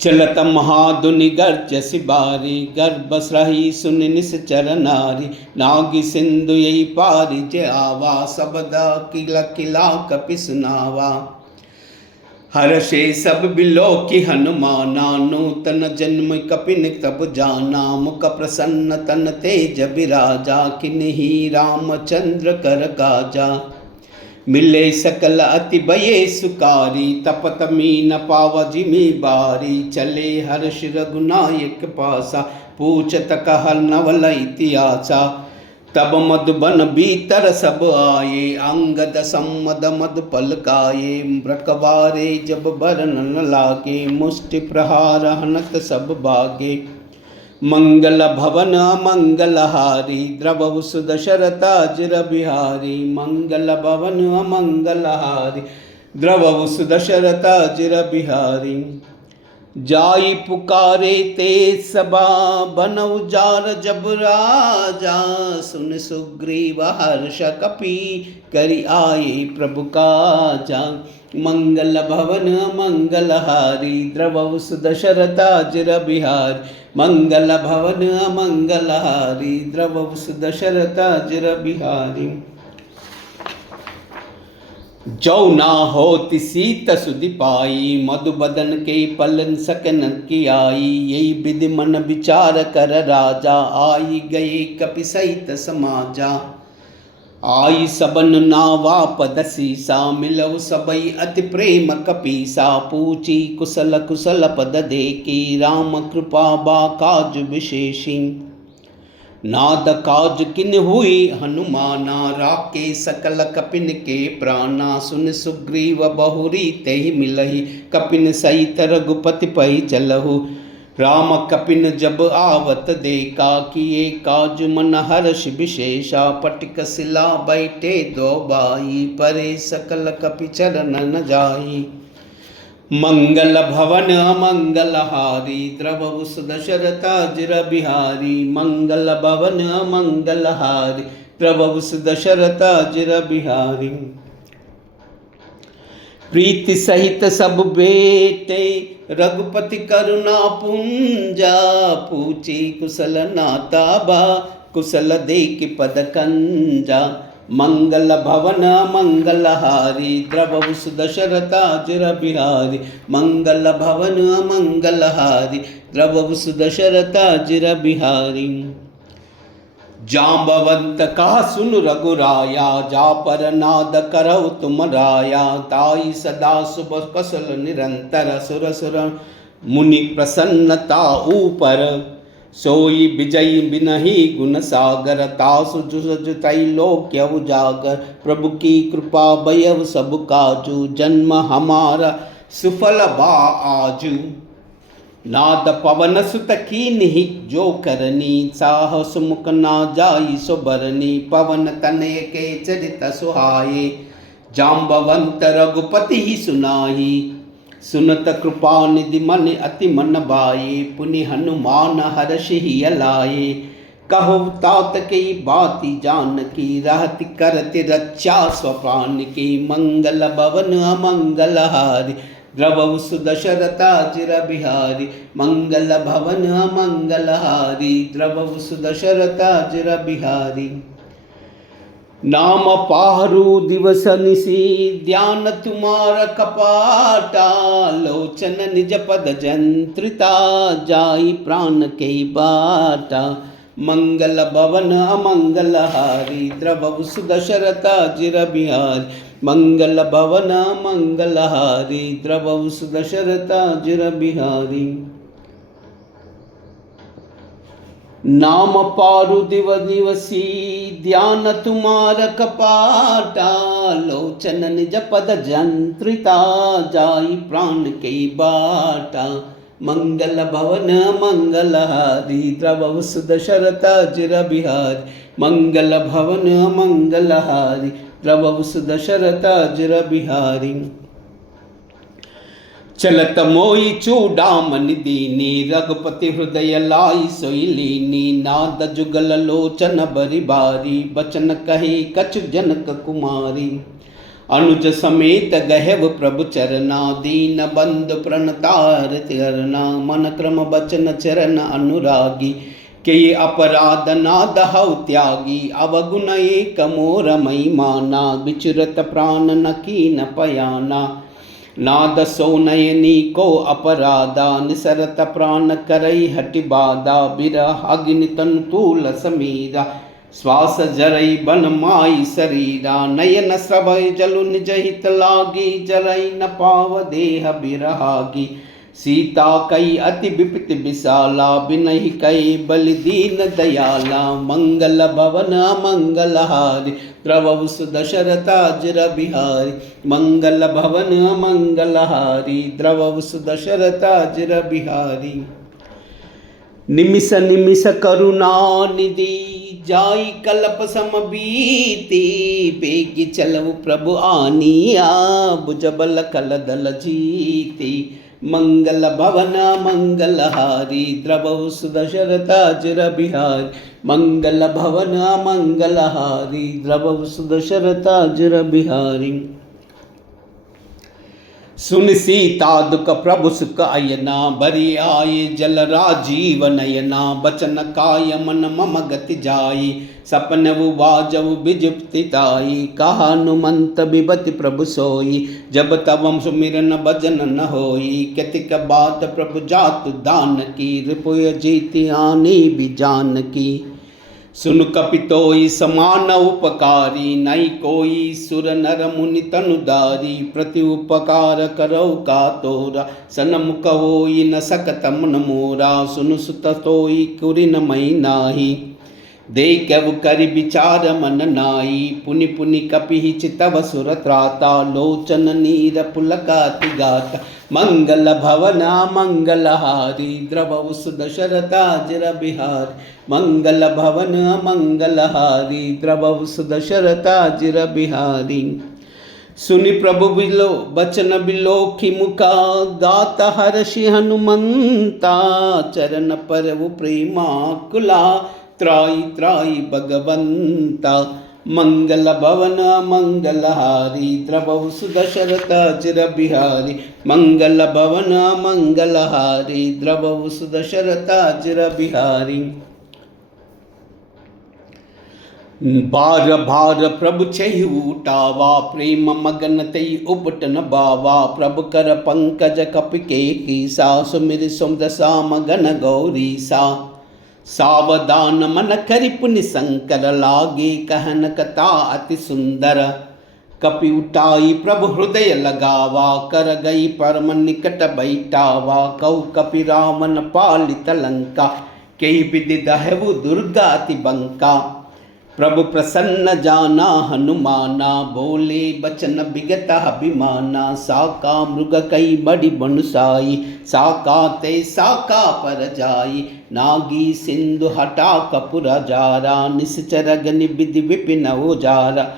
चलत महाधुनि गर्जसि बारी, गर्भस्रहि सुनि निश्चर नारी। नागी सिंधु यही पारि जे आवा, सबदा किला किला कपि सुनावा। हर्षे सब बिलो की हनुमाना, नूतन जन्म कपिन तब जाना। मुख प्रसन्न तन तेज बिराजा, किन्ही रामचंद्र कर काजा। मिले सकल अति भये सुकारी, तपत मीन पाव जिमी बारी। चले हर्ष रघुनायक पासा, पूछत कहल नवल इतिहासा। तब मधुबन भीतर सब आये, अंगद सम्मद मधु पलकाये। ब्रकवारे जब बरन लागे, मुष्टि प्रहार हनत सब भागे। मंगल भवन अमंगलहारी, द्रवहुस दशरथ अजिर बिहारी। मंगल भवन अमंगलहारी, द्रवहुस दशरथ अजिर बिहारी। जाई पुकारे ते सबा, बन उजार जब राजा। सुन सुग्रीव हर्ष कपि, करि आए प्रभु काजा। मंगल भवन मंगलहारी, द्रवहुस दशरथ अजिर बिहारी। मंगल भवन मंगलहारी, द्रवहुस दशरथ अजिर बिहारी। जो ना होति सीत सुधि पाई, मधुबदन के पलन सकन की आई। यही विधि मन विचार कर राजा, आई गए कपि सहित समाजा। आई सबन नावा पदसीसा, मिलऊ सबई अति प्रेम कपीसा। पूछी कुशल कुशल पद देखी, राम कृपा बा काज विशेषी। नाद काज किन हुई हनुमाना, राके सकल कपिन के प्राणा। सुन सुग्रीव बहुरी तेहि मिलहि, कपिन सहित रघुपति पहि चलहु। राम कपिन जब आवत देखा, किए काज मन हर्ष विशेषा। पटिक शिला बैठे दो बाई, परे सकल कपि चरण न जाई। मंगल भवन अमंगलहारी, द्रवहुस दशरथ अजिर बिहारी। मंगल भवन अमंगलहारी, द्रवहुस दशरथ अजिर बिहारी। प्रीति सहित सब बेटे रघुपति करुणा पुंजा, पूछी कुशल नाता बा कुशल देख पद कंजा। मंगल भवन मंगलहारी द्रवहु सुदशरथाजिर बिहारी, मंगल भवन मंगलहारी द्रवहु सुदशरथाजिर बिहारी। जाम्बवंत कहा सुन रघुराया, जा पर नाद करौ तुम राया। ताई सदा शुभ कसल निरंतर, सुर सुर मुनि प्रसन्नता ऊपर। सोई विजयी बिनहि गुण सागर, तासु जुसज त्रैलोक्य उजागर। प्रभु की कृपा भयव सब काजू, जन्म हमारा सुफल बा आजू। नाद पवन सुत कीन्हि जो करनी, साहस मुख ना जाई सो बरनी। पवन तनय के चरित सुहाए, जाम्बवंत रघुपति ही सुनाही। सुनत कृपा निधि मन अति मन बाये, पुनि हनुमान हर्षि लाए। कहो तात की बाती जानकी, रहति करति रक्षा स्वप्रान की। मंगल भवन अमंगलहारी द्रवहु सुदशरथाजिर बिहारी, मंगल भवन अमंगलहारी द्रवहु सुदशरथाजिर बिहारी। नाम पाहरु दिवस निसी, ध्यान तुम्हार कपाटा। लोचन निज पद जंत्रिता, जाई प्राण के बाटा। मंगल भवन अमंगलहारी द्रवहु सुदशरथाजिर बिहारी, मंगल भवन मंगलहारी द्रवहु सुदशरथाजिर बिहारी। नाम पारु दिव दिवसी, ध्यान तुम्हार कपाटा। लोचन निज पद जंत्रिता, जाई प्राण के बाटा। मंगल भवन मंगलहारी द्रवहु सुदशरथाजिर बिहारी, मंगल भवन मंगलहारी द्रवहु सुदशरथाजिर बिहारी। चलत मोई चूड़ामणि दीनी, रघुपति हृदय लाई सोई लीनी। नाद जुगल लोचन बरि बारी, बचन कहे कछु जनक कुमारी। अनुज समेत गहव प्रभु चरना, दीन बंधु प्रणतारति हरना। मन क्रम बचन चरण अनुरागी, के अपराध नाद हौ त्यागी। अवगुण एक मोर मई माना, विचरत प्राण न कीन पयाना। नाद सो नयनी को अपराधा, निसरत प्राण करई हटि बाधा। बिरह अग्नि तनु तूल समीरा, श्वास जरई बन माई शरीरा। नयन श्रवय जलु निज हित लागी, जरई न पाव देह बिरहागी। सीता कई अति विपित विशाला, बिनहि कई बलि दीन दयाला। मंगल भवन मंगलहारी द्रवहु सुदशरथाजिर बिहारी, मंगल भवन मंगलहारी द्रवहु सुदशरथाजिर बिहारी। निमिष निमिष करुणा निधि, जाई कल्प सम बीती। बेगी चलऊ प्रभु आनिया, भुजबल कल दल जीती। मंगल भवन मंगलहारी द्रवहु सुदशरथाजिर बिहारी, मंगल भवन मंगलहारी द्रवहु सुदशरथाजिर बिहारी। सुन सीता दुख प्रभु सुख अयना, बरि आये जल राजीव नयना। बचन काय मन मम गति जाई, सपन वाजव बिजुप्तिताई। कहा हनुमंत बिबति प्रभु सोई, जब तब सुमिरन भजन न होई। कतिक बात प्रभु जातु दान की, रिपुय जीति आनी भी जान की। सुन कपितोई समान उपकारी, नहीं कोई सुर नर मुनि तनुदारी। प्रति उपकार करो का तोरा, सनमुख होई न सकत मन मोरा। सुन सुत तोई कुरि न मई नाही, देखव करि विचार मन नाई। पुनि पुनि कपि चितव सुर त्राता, लोचन नीर पुलकाति गाता। मंगल भवन मंगलहारी द्रवहु सुदशरथाजिर बिहारी, मंगल भवन मंगलहारी द्रवहु सुदशरथाजिर बिहारी। सुनि प्रभु बिलो बचन बिलोखि मुखा, गात हर्षि हनुमंता। चरण परवु प्रेमाकुला, त्राई त्राई भगवंता। मंगल भवन मंगलहारी द्रवहु सुदशरथ चिर बिहारी मंगल भवन मंगलहारी द्रवहु सुदशरथ चिर बिहारी बार बार प्रभु छहि उठावा प्रेम मगन तई उपटन बावा प्रभु कर पंकज कपिके कीसा सुमिर सुमदसा मगन गौरी सा सावधान मन करि पुनि शंकर लागे कहन कथा अति सुंदर कपि उठाई प्रभु हृदय लगावा कर गई परम निकट बैठावा कौ कपि रावण पालित लंका कई विधि दहु दुर्गा अति बंका प्रभु प्रसन्न जाना हनुमाना बोले बचन बिगत अभिमाना साका मृग कई बड़ी बनुसाई साका ते साका पर जाई नागी सिंधु हटा कपुर जारा निश्चर गनि विधि विपिन उजारा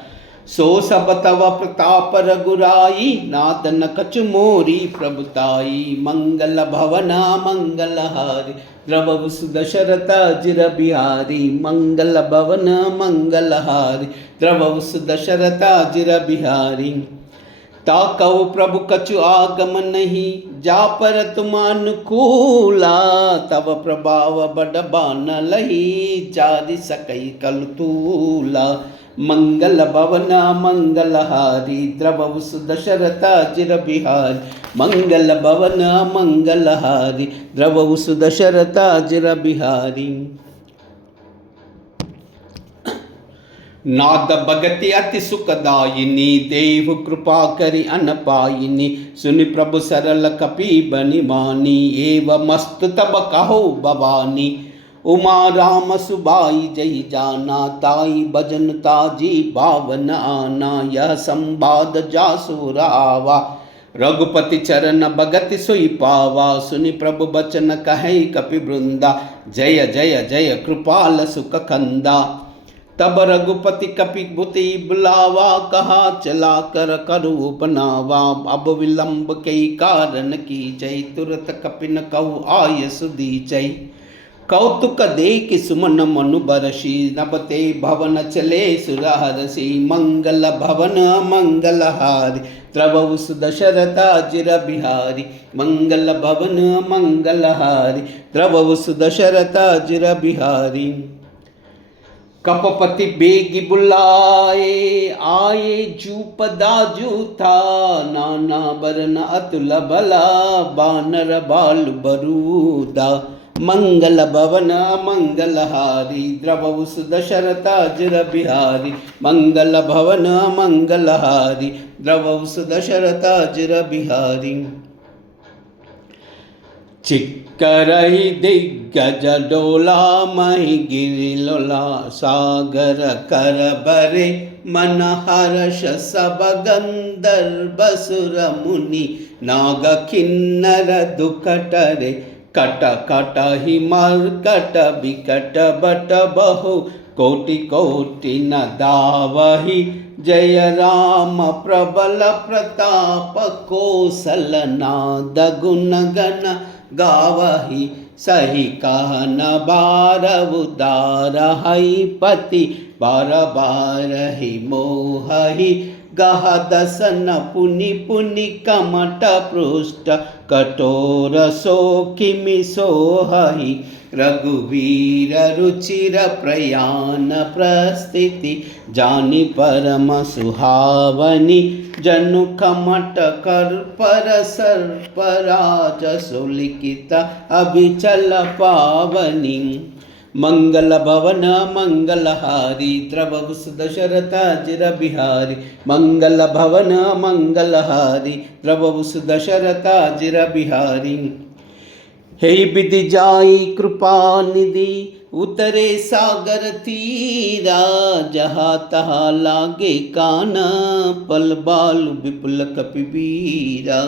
सो सब तव प्रताप रघुराई नादन कछु मोरी प्रभुताई मंगल भवना मंगलहारी द्रवहु सुदशरथ जिर बिहारी मंगल भवन मंगलहारी द्रवहु सुदशरथ जिर बिहारी ताकऊ प्रभु कछु आगम नहीं जा पर तुम अनुकूला तब प्रभाव बड़ बान लही जारि सकई कल तूला मंगल भवन मंगलहारी द्रवहु सुदशरथ जिर बिहारी मंगल भवन मंगलहारी द्रवहु सुदशरथ जिर बिहारी नाद भगति अति सुखदायिनी देव कृपा करि अनपायिनी सुनि प्रभु सरल कपि बनि मानी एव मस्त तब कहो भवानी उमा राम सुबाई जय जाना ताई भजन ताजी पावन आना यह संवाद जासुर आवा रघुपति चरण भगति सोई पावा सुनि प्रभु बचन कहे कपि वृंदा जय जय जय कृपाल सुख कंदा तब रघुपति कपि बुति बुलावा कहा चला कर करु बनावा अब विलंब कई कारण की जय तुरत कपिन कहु आय सुधी जय कौतुक देख सुमन मनु बरसी नबते भवन चले सुरहरसी मंगल भवन मंगलहारी द्रवहु सुदशरथ जिर बिहारी मंगल भवन मंगलहारी द्रवहु सुदशरथ जिर बिहारी कपपति बेगी बुलाए आए जूपदा जूथा नाना बरन अतुल बला बानर बाल बरूदा मंगल भवन मंगलहारी द्रवहु सुदशरथ जिर बिहारी मंगल भवन मंगलहारी द्रवहु सुदशरथ जिर बिहारी चिक्करहि दिग्गज डोला महि गिरिलोला सागर कर बरे मन हर्ष सब गंधर्व सुर मुनि नाग किन्नर दुखटरे कट कट ही मर्कट बिकट बट बहु कोटि कोटि न दावहि जय राम प्रबल प्रताप कौशल नाद गुण गण गावहि सही कहन बार उदार हई पति बार बार ही मोहि गह दसन पुनि पुनि कमट पृष्ठ कठोर सो किमि सोहि रघुवीर रुचिर प्रयाण प्रस्थिति जानि परम सुहावनी जनु कमट कर पर सर्पराज सुलिखित अभिचल पावनी मंगल भवन मंगलहारी द्रवहु सुदशरथ जिर बिहारी मंगल भवन मंगलहारी द्रवहु सुदशरथ जिर बिहारी हे विधि जाई कृपा निधि उतरे सागर तीरा जहाँ तहाँ लागे काना पल बालु विपुल कपिवीरा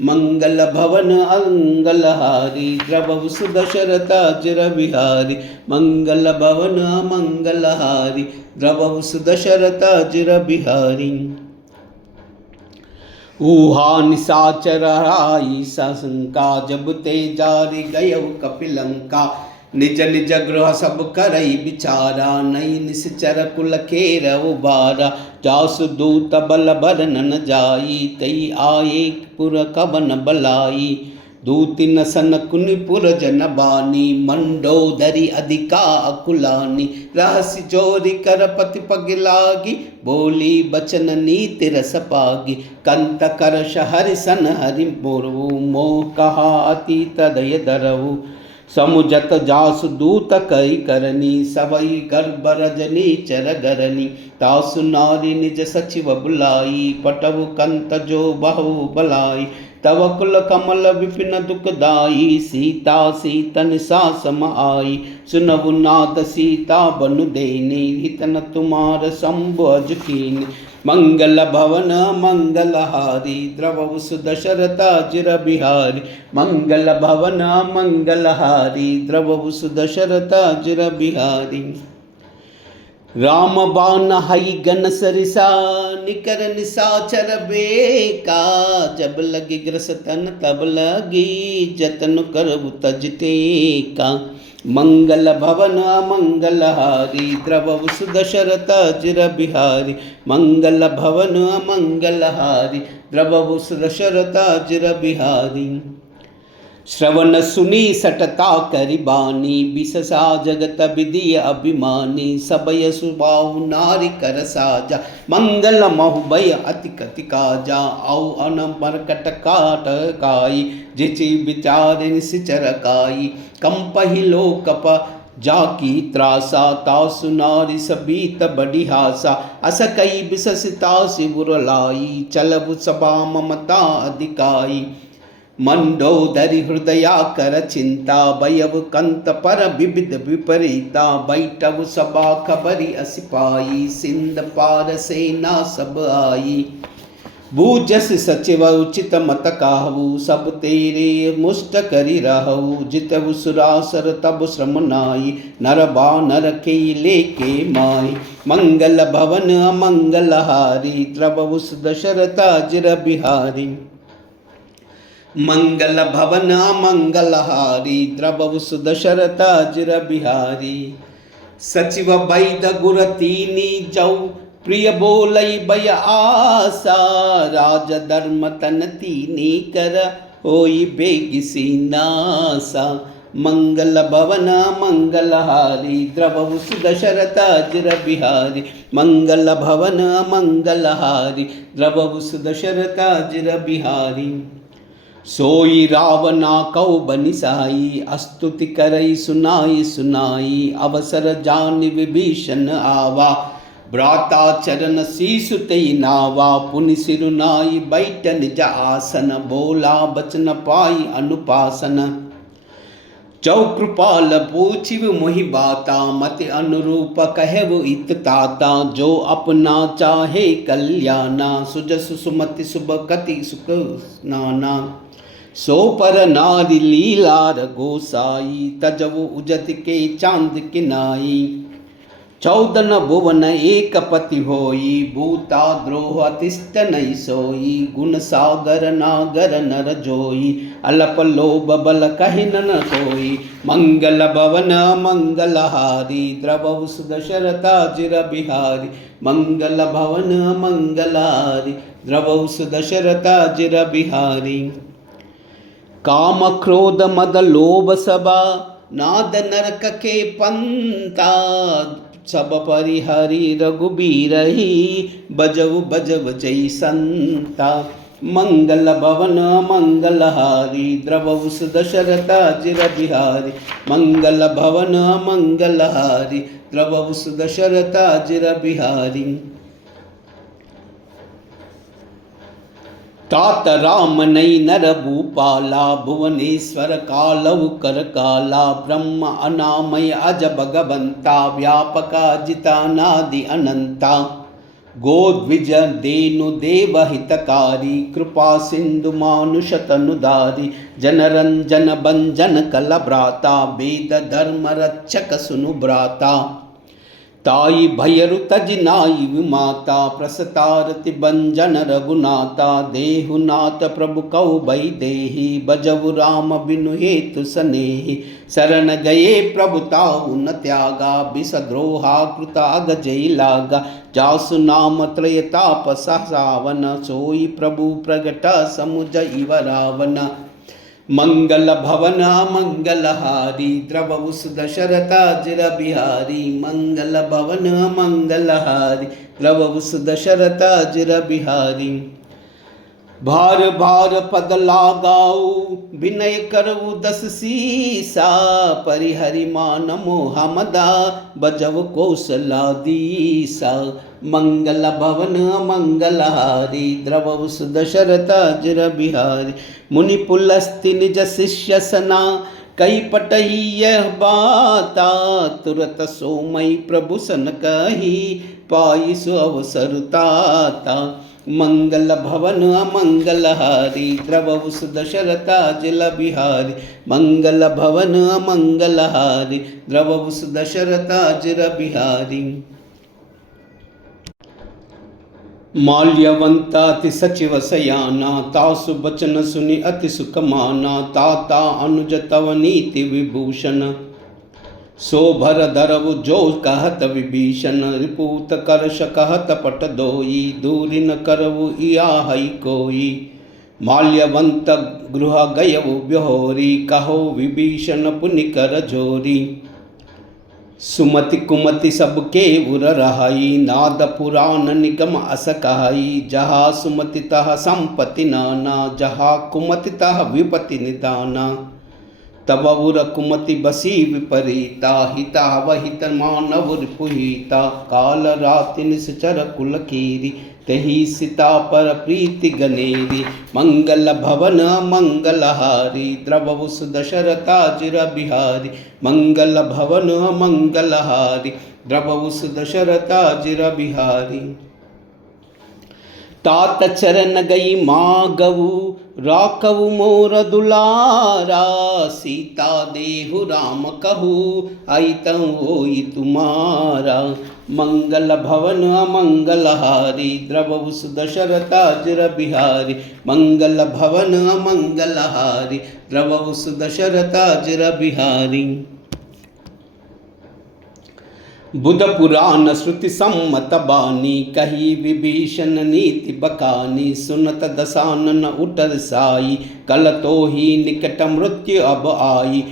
मंगल भवन अंगलहारी द्रवहु सुदशरथ जिर बिहारी मंगल भवन मंगलहारी द्रवहु सुदशरथ जिर बिहारी ऊहा निशाचर आई शंका जब ते जारी गयौ कपिलंका निज निज गृह सब करई विचारा, नई निश्चर कुल केर उबारा। जासु दूत बल बरनन जाई, तई आए पुर कवन बलाई। दूति नसन कुनिपुर जन बानी, मंडोदरी अधिका अकुलानी। रहस्य जोरी कर पति पग लागी, बोली बचन नीति रस पागी। कंत कर हरि सन हरि मोरऊ, मोह कहा अति तदय दरऊ। समुझत जासु दूत कई करनी, सबई गर्भ रजनी चर गरनी। तासु नारी निज सचिव बुलाई, पटवु कंत जो बहु बलाई। तव कुल कमल विपिन दुखदाई, सीता सीतन सा सम आई। सुनवु नाथ सीता बनु देनी, हितन तुम्हार शंभु अज कीनी। मंगल भवन मंगलहारी, द्रवहु सुदशरथ अजिर बिहारी। मंगल भवन मंगलहारी, द्रवहु सुदशरथ अजिर बिहारी। राम बाण हई गन सरिसा, निकर निसाचर बेका। जब लगी ग्रसतन तब लगी, जतन करबु तजते का। मंगल भवन मंगलहारी, द्रवहु सुदशरथ अजिर बिहारी। मंगल भवन मंगलहारी, द्रवहु सुदशरथ अजिर बिहारी। श्रवण सुनी सटता करिबानी, बिससा जगत विधि अभिमानी। सबय सुबाहु नारी कर साजा, मंगल महु भय अति कति काजा। औ अनमर कटकाट काई, जिचि विचार निश्चर काई। कंपहि लोकप जाकी त्रासा, तासु नारी सबीत बड़ी हासा। अस कई बिससिता सिबुर लाई, चलबु सभा ममता अधिकाई। मंडोदरी हृदया कर चिंता, भयव कंत पर विविध विपरीता। बैठव सभा खबरी असिपाई, सिंध पार सेना सब आई। बूझस सचिव उचित मत कहु, सब तेरे मुष्ट करि रहु। जितवु सुरासर तब श्रम नाई, नर बानर के लेके माई। मंगल भवन मंगलहारी, द्रवहु सुदशरथ अजिर बिहारी। मंगल भवन मंगलहारी, द्रवहु सुदशरथ अजिर बिहारी। सचिव वैद गुर तीनी जौ, प्रिय बोलई भय आसा। राज धर्म तन तीनी कर, होई बेगिसी नासा। मंगल भवन मंगलहारी, द्रवहु सुदशरथ अजिर बिहारी। मंगल भवन मंगलहारी, द्रवहु सुदशरथ अजिर बिहारी। सोई रावना कौ बनिसाई, स्तुति करई सुनाई सुनाई। अवसर जान विभीषण आवा, भ्राता चरण शीसु तेई नावा। पुनि सिरुनाई बैठ निज आसन, बोला बचन पाई अनुपासन। चौकृपाल पूछिव मोहि बाता, मति अनुरूप कहव इत ताता। जो अपना चाहे कल्याणा, सुजसु सुमति शुभ कति सुख नाना। सो पर नारी लीलार गोसाई, तजवु उजत के चांद किनाई। 14 भुवन एक पति होई, भूता द्रोह अतिष्ठ नहीं सोई। गुण सागर नागर नर जोई, अलप लोभ बल कहि न कोई। मंगल भवन मंगलहारी, द्रवहु सुदशरथ अजिर बिहारी। मंगल भवन मंगलहारी, द्रवहु सुदशरथ अजिर बिहारी। काम क्रोध मद लोभ सबा, नाद नरक के पंता। सब परिहरि रघुबीरहि, बजऊ बजव जय संता। मंगल भवन मंगलहारी, द्रवहु सुदशरथ अजिर बिहारी। मंगल भवन मंगलहारी, द्रवहु सुदशरथ अजिर बिहारी। तात राम नई नर भूपाला, भुवनेश्वर कालव कर काला। ब्रह्म अनामय अज भगवंता, व्यापका जितानादि अनंता। गोद्विज देनु देव हितकारी, कृपा सिंधु मानुष तनुधारी। जनरंजन भंजन कल भ्राता, वेद धर्म रक्षक सुनु भ्राता। ताई भयरु तज नाई विमाता प्रसतारति बंजन रघुनाथा देहुनाथ प्रभु कौ बई देहि बजवु राम बिनु हेतु सनेहि शरण गए प्रभु ताहु न त्यागा विषद्रोहा कृता गजई लागा जासु नाम त्रय ताप सावन सोई प्रभु प्रगट समुझ इव रावण मंगल भवन मंगलहारी द्रवहु सुदशरथा जिर बिहारी मंगल भवन मंगलहारी द्रवहु सुदशरथा जिर बिहारी भार भार पद लागाऊ विनय करऊ दस सीसा परिहरि मान मोहमदा बजव कौशलादीसा मंगल भवन मंगलहारी द्रवहु सुदशरथा जिर बिहारी मुनि पुलस्ति निज शिष्य सना कई पटही यह बाता तुरत सोमई प्रभु सन कही पाई सु अवसरताता मंगल भवन मंगलहारी द्रवहु सुदशरथा जिल बिहारी मंगल भवन मंगलहारी द्रवहु सुदशरथा जिर बिहारी माल्यवंता अति सचिव सयाना तासु बचन सुनि अति सुख माना ताता अनुज तव नीति विभूषण सोभर धरव जो कहत विभीषण रिपूत करश कहत पट दोई दूरी न करवु इया हई कोई माल्यवंत गृह गयवु ब्योरी कहो विभीषण पुनि कर जोरी सुमति कुमति सबके उर रहाई नाद पुराण निगम अस कहाई जहाँ सुमति तह संपत्ति नाना जहाँ कुमति तह विपति निदाना तब उर कुमति बसी विपरीता हिता वहित मानव रिपुहिता काल राति निश्चर कुल कीरी तही सीता पर प्रीति गनेरी मंगल भवन मंगलहारी द्रवहु सुदशरथा जिर बिहारी मंगल भवन मंगलहारी द्रवहु सुदशरथा जिर बिहारी तात चरण गई मागवु राकवु मोर दुलारा सीता देहु राम कहू आईतम होई तुम्हारा मंगल भवन मंगलहारी द्रवहु सुदशरथा जिर बिहारी मंगल भवन मंगलहारी द्रवहु सुदशरथा जिर बिहारी बुध पुराण श्रुति सम्मत बानी कही विभीषण नीति बकानी सुनत दसानन उटर साई कल तो ही निकट मृत्यु अब आई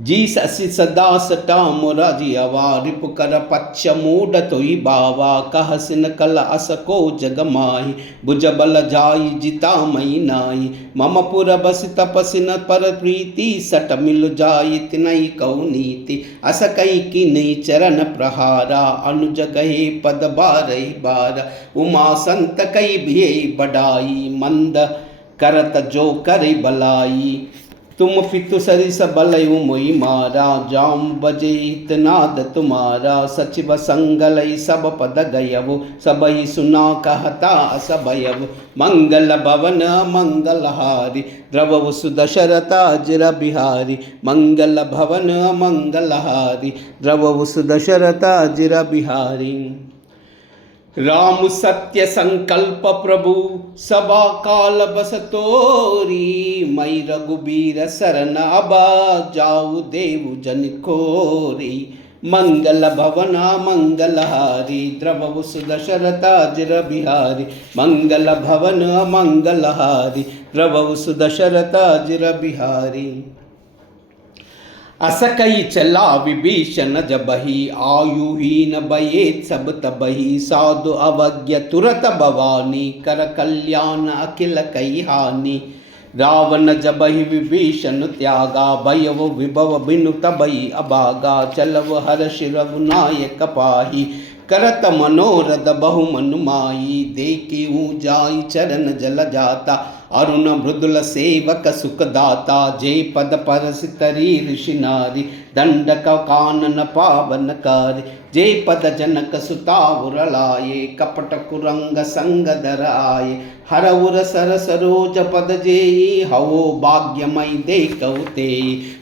जी ससी सदा सटा मुरारी अवा रिपु कर पच्छ मूड तोई बावा कह सिन कल अस को जग माही भुज बल जाई जिता मई नाई मम पुर बस तपसिन पर प्रीति सट मिल जाई तिनई कौ नीति अस कई की नई चरण प्रहारा अनुज गहे पद बारई बार उमा संत कई भी बढ़ाई मंद करत जो करी बलाई तुम पितु सरिस बलयु मोई मारा जाम बजे नाद तुम्हारा सचिव संगलई सब पद गयवु सबही सुना कहता असभयवु मंगल भवन मंगलहारी द्रवहु सुदशरथा जिर बिहारी मंगल भवन मंगलहारी द्रवहु सुदशरथा जिर बिहारी राम सत्य संकल्प प्रभु सबा काल बस तोरी मई रघुबीर शरण अबा जाऊ देव जन खोरी मंगल भवन मंगलहारी द्रवहु सुदशरथा जिर बिहारी मंगल भवन मंगलहारी द्रवहु सुदशरथा जिर बिहारी अस कई चला विभीषण जबही आयुहीन बयेत सब तबही साधु अवज्ञ तुरत भवानी कर कल्याण अखिल कई हानि रावण जबहि विभीषण त्यागा भयव विभव बिनु तबई अभागा चलव हर्ष रघुनायक पाही करत मनोरथ बहु मनुमाई देखी जाई चरण जल जाता अरुण मृदुल सेवक सुखदाता जय पद परसितरी ऋषि नारी दंडक कानन पावनकारी जय पद जनक सुताउरलाये कपट कुरंग संग दर आये हरउर सर सरोज पद जेई हवो भाग्यमय देखौते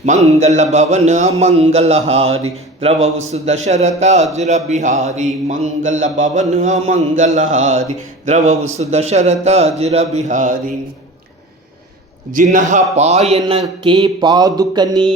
मंगल भवन मंगलहारी द्रवउ सुदशरथ अजुर बिहारी मंगल भवन मंगलहारी द्रवउ सुदशरथ अजुर बिहारी जिन्हा पायन के पादुकनी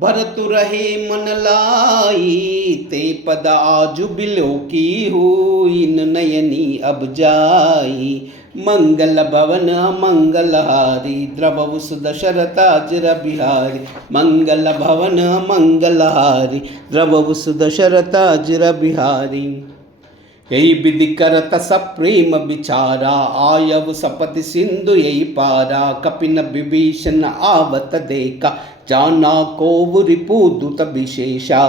भरतु रहे मन लाई ते पद आजु बिलो की हुई नयनी अब जाई मंगल भवन मंगलहारी द्रवउ सुदशरथ अजुर बिहारी मंगल भवन मंगलहारी द्रवउ सुदशरथ अजुर बिहारी यही विधि करत सप्रेम विचारा आयव सपति सिंधु यही पारा कपिन विभीषण आवत देखा जाना को रिपुदूत विशेषा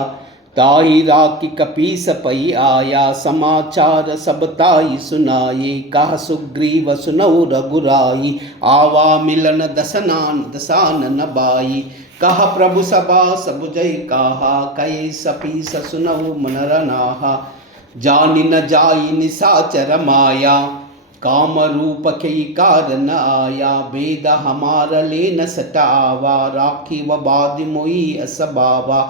ताही राखी कपीस पई आया समाचार सब ताई सुनाये कह सुग्रीव सुनऊ रघुराई आवा मिलन दसानन बाई कह प्रभु सभा सब जय कहा कई सपीस सुनऊ मनरनाहा जानि न जाई निसाचर माया काम रूप के कारण आया वेद हमार ले न सटावा राखी व बाद मोई असबावा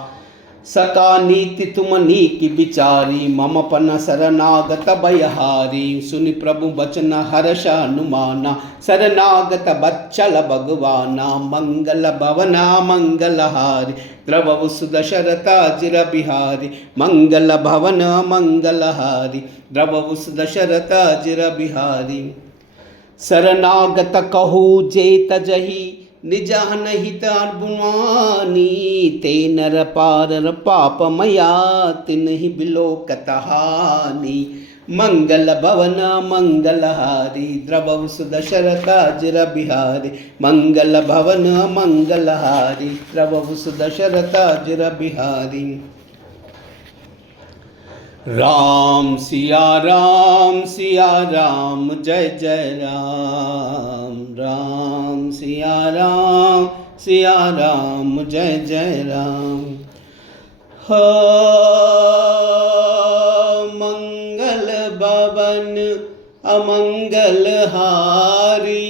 सका नीति तुम नीकी बिचारी मम पन शरणागत भयहारी सुनि प्रभु बचन हर्ष अनुमाना शरणागत बच्चल भगवाना मंगल भवना मंगलहारी द्रवउ सुदशरथ अजुर बिहारी मंगल भवन मंगलहारी द्रवउ सुदशरथ अजुर बिहारी शरणागत कहू जेत जही निजहन हित बुआनी ते नर पार पाप मया तिन्हि बिलोकत हानि मंगल भवन मंगलहारी द्रवउ सुदशरथ अजुर बिहारी मंगल भवन मंगलहारी द्रवउ सुदशरथ अजुर बिहारी राम सिया राम जय जय राम राम सिया राम जय जय राम हो मंगल भवन अमंगल हारी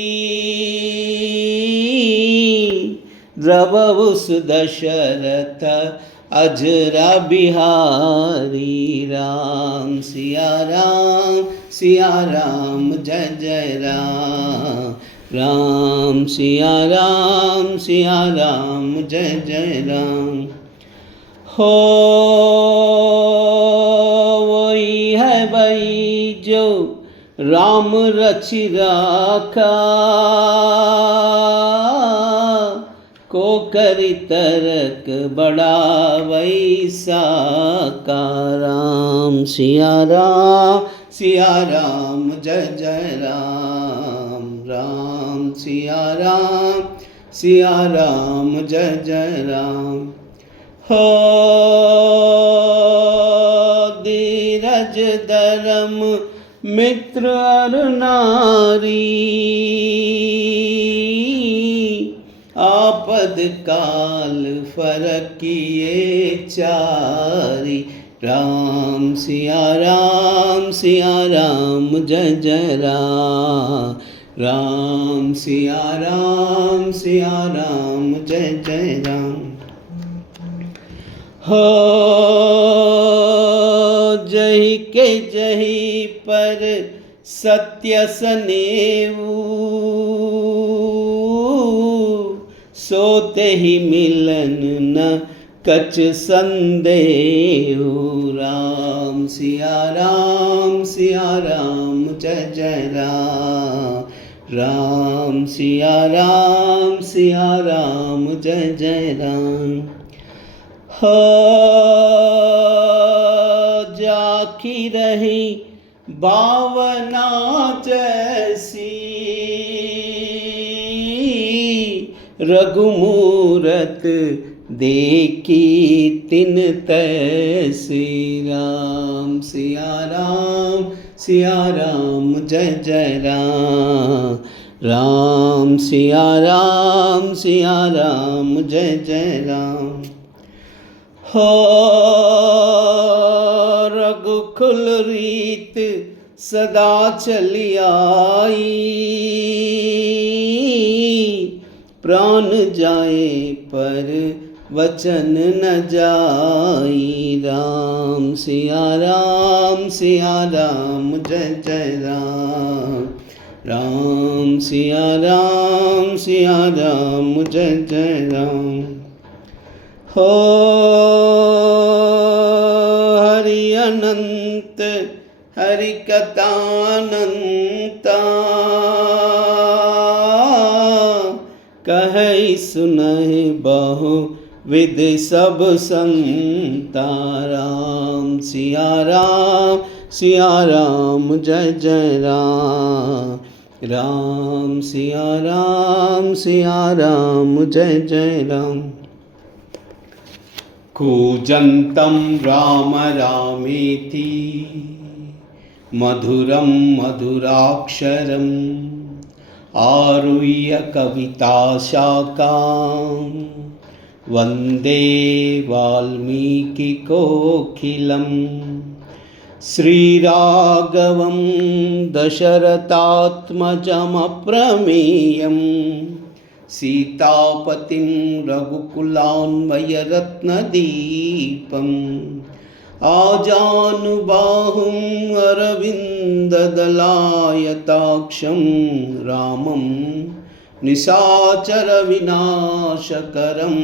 द्रवउ सुदशरथ अजुर बिहारी राम सिया राम जय जय राम राम सिया राम जय जय राम हो वही है भाई जो राम रचि राखा को करि तरक बड़ा वैसा का राम सिया राम जय जय राम राम सिया राम जय जय राम हो धीरज धर्म मित्र अर नारी आपद काल फरकिए चारी राम सिया राम जय जय राम सिया राम जय जय राम हो जही के जही पर सत्य सनेऊ सोते ही मिलन न कछ संदेह राम सिया राम जय जय राम सिया राम जय जय राम हो जाकी रही भावना जैसी रघुमूरत देखी तिन तैसी राम सिया राम जय जय राम सिया राम जय जय राम। हो रघुकुल रीत सदा चली आई, प्राण जाए पर वचन न जाई। राम सिया राम जय जय राम। राम सिया राम जय जय राम। हो हरि अनंत हरि कथानंता, कहे सुनहि बहु विध सब संता। राम सिया राम जय जय राम। राम सिया राम जय जय राम। कूजन्तं राम रामेति मधुरं मधुराक्षरम्, आरुह्य कविताशाखां वन्दे वाल्मीकिकोकिलं। श्रीराघवं दशरथात्मजमप्रमेयं, सीतापतिं रघुकुलान्वयरत्नदीपम्, आजानुबाहुं अरविन्ददलायताक्षं, रामं निशाचरविनाशकरं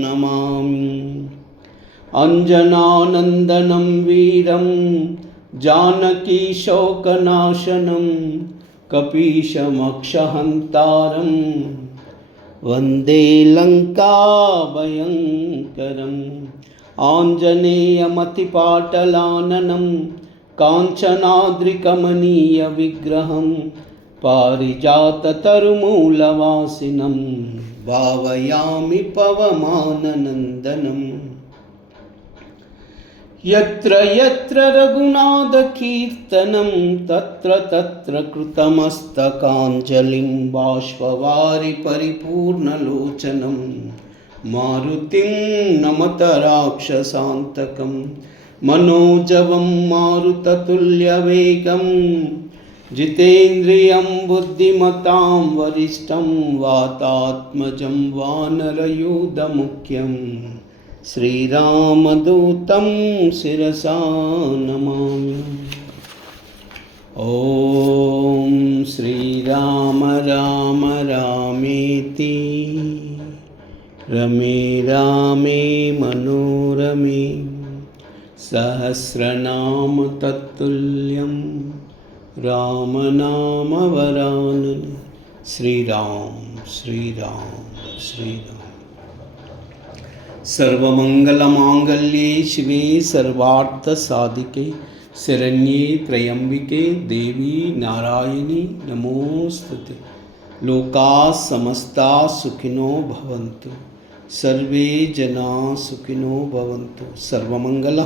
नमामि। अञ्जनानन्दनं वीरं जानकीशोकनाशनं, कपीशमक्षहन्तारं वन्दे लङ्काभयङ्करम्। आञ्जनेयमतिपाटलाननं काञ्चनाद्रिकमनीयविग्रहं, पारिजाततरुमूलवासिनं भावयामि पवमाननन्दनम्। यत्र यत्र रघुनाथकीर्तनं, तत्र तत्र कृतमस्तकाञ्जलिं बाष्पवारि परिपूर्णलोचनं, मारुतिं नमत राक्षसान्तकं, मनोजवं मारुततुल्यवेगं, जितेन्द्रियं बुद्धिमतां वरिष्ठं, वातात्मजं वानरयूथमुख्यं, श्रीरामदूतं शिरसा नमामि। ॐ श्रीराम राम रामेति रमे रामे मनोरमे, सहस्रनाम तत्तुल्यं रामनाम वरानने। श्रीराम श्रीराम श्रीराम। सर्वमंगलमांगल्ये शिवे सर्वार्थसाधिके, शरण्ये त्र्यंबिके देवी नारायणी नमोस्तुते। लोकाः समस्ताः सुखिनो भवन्तु, सर्वे जनाः सुखिनो भवन्तु। सर्वमंगल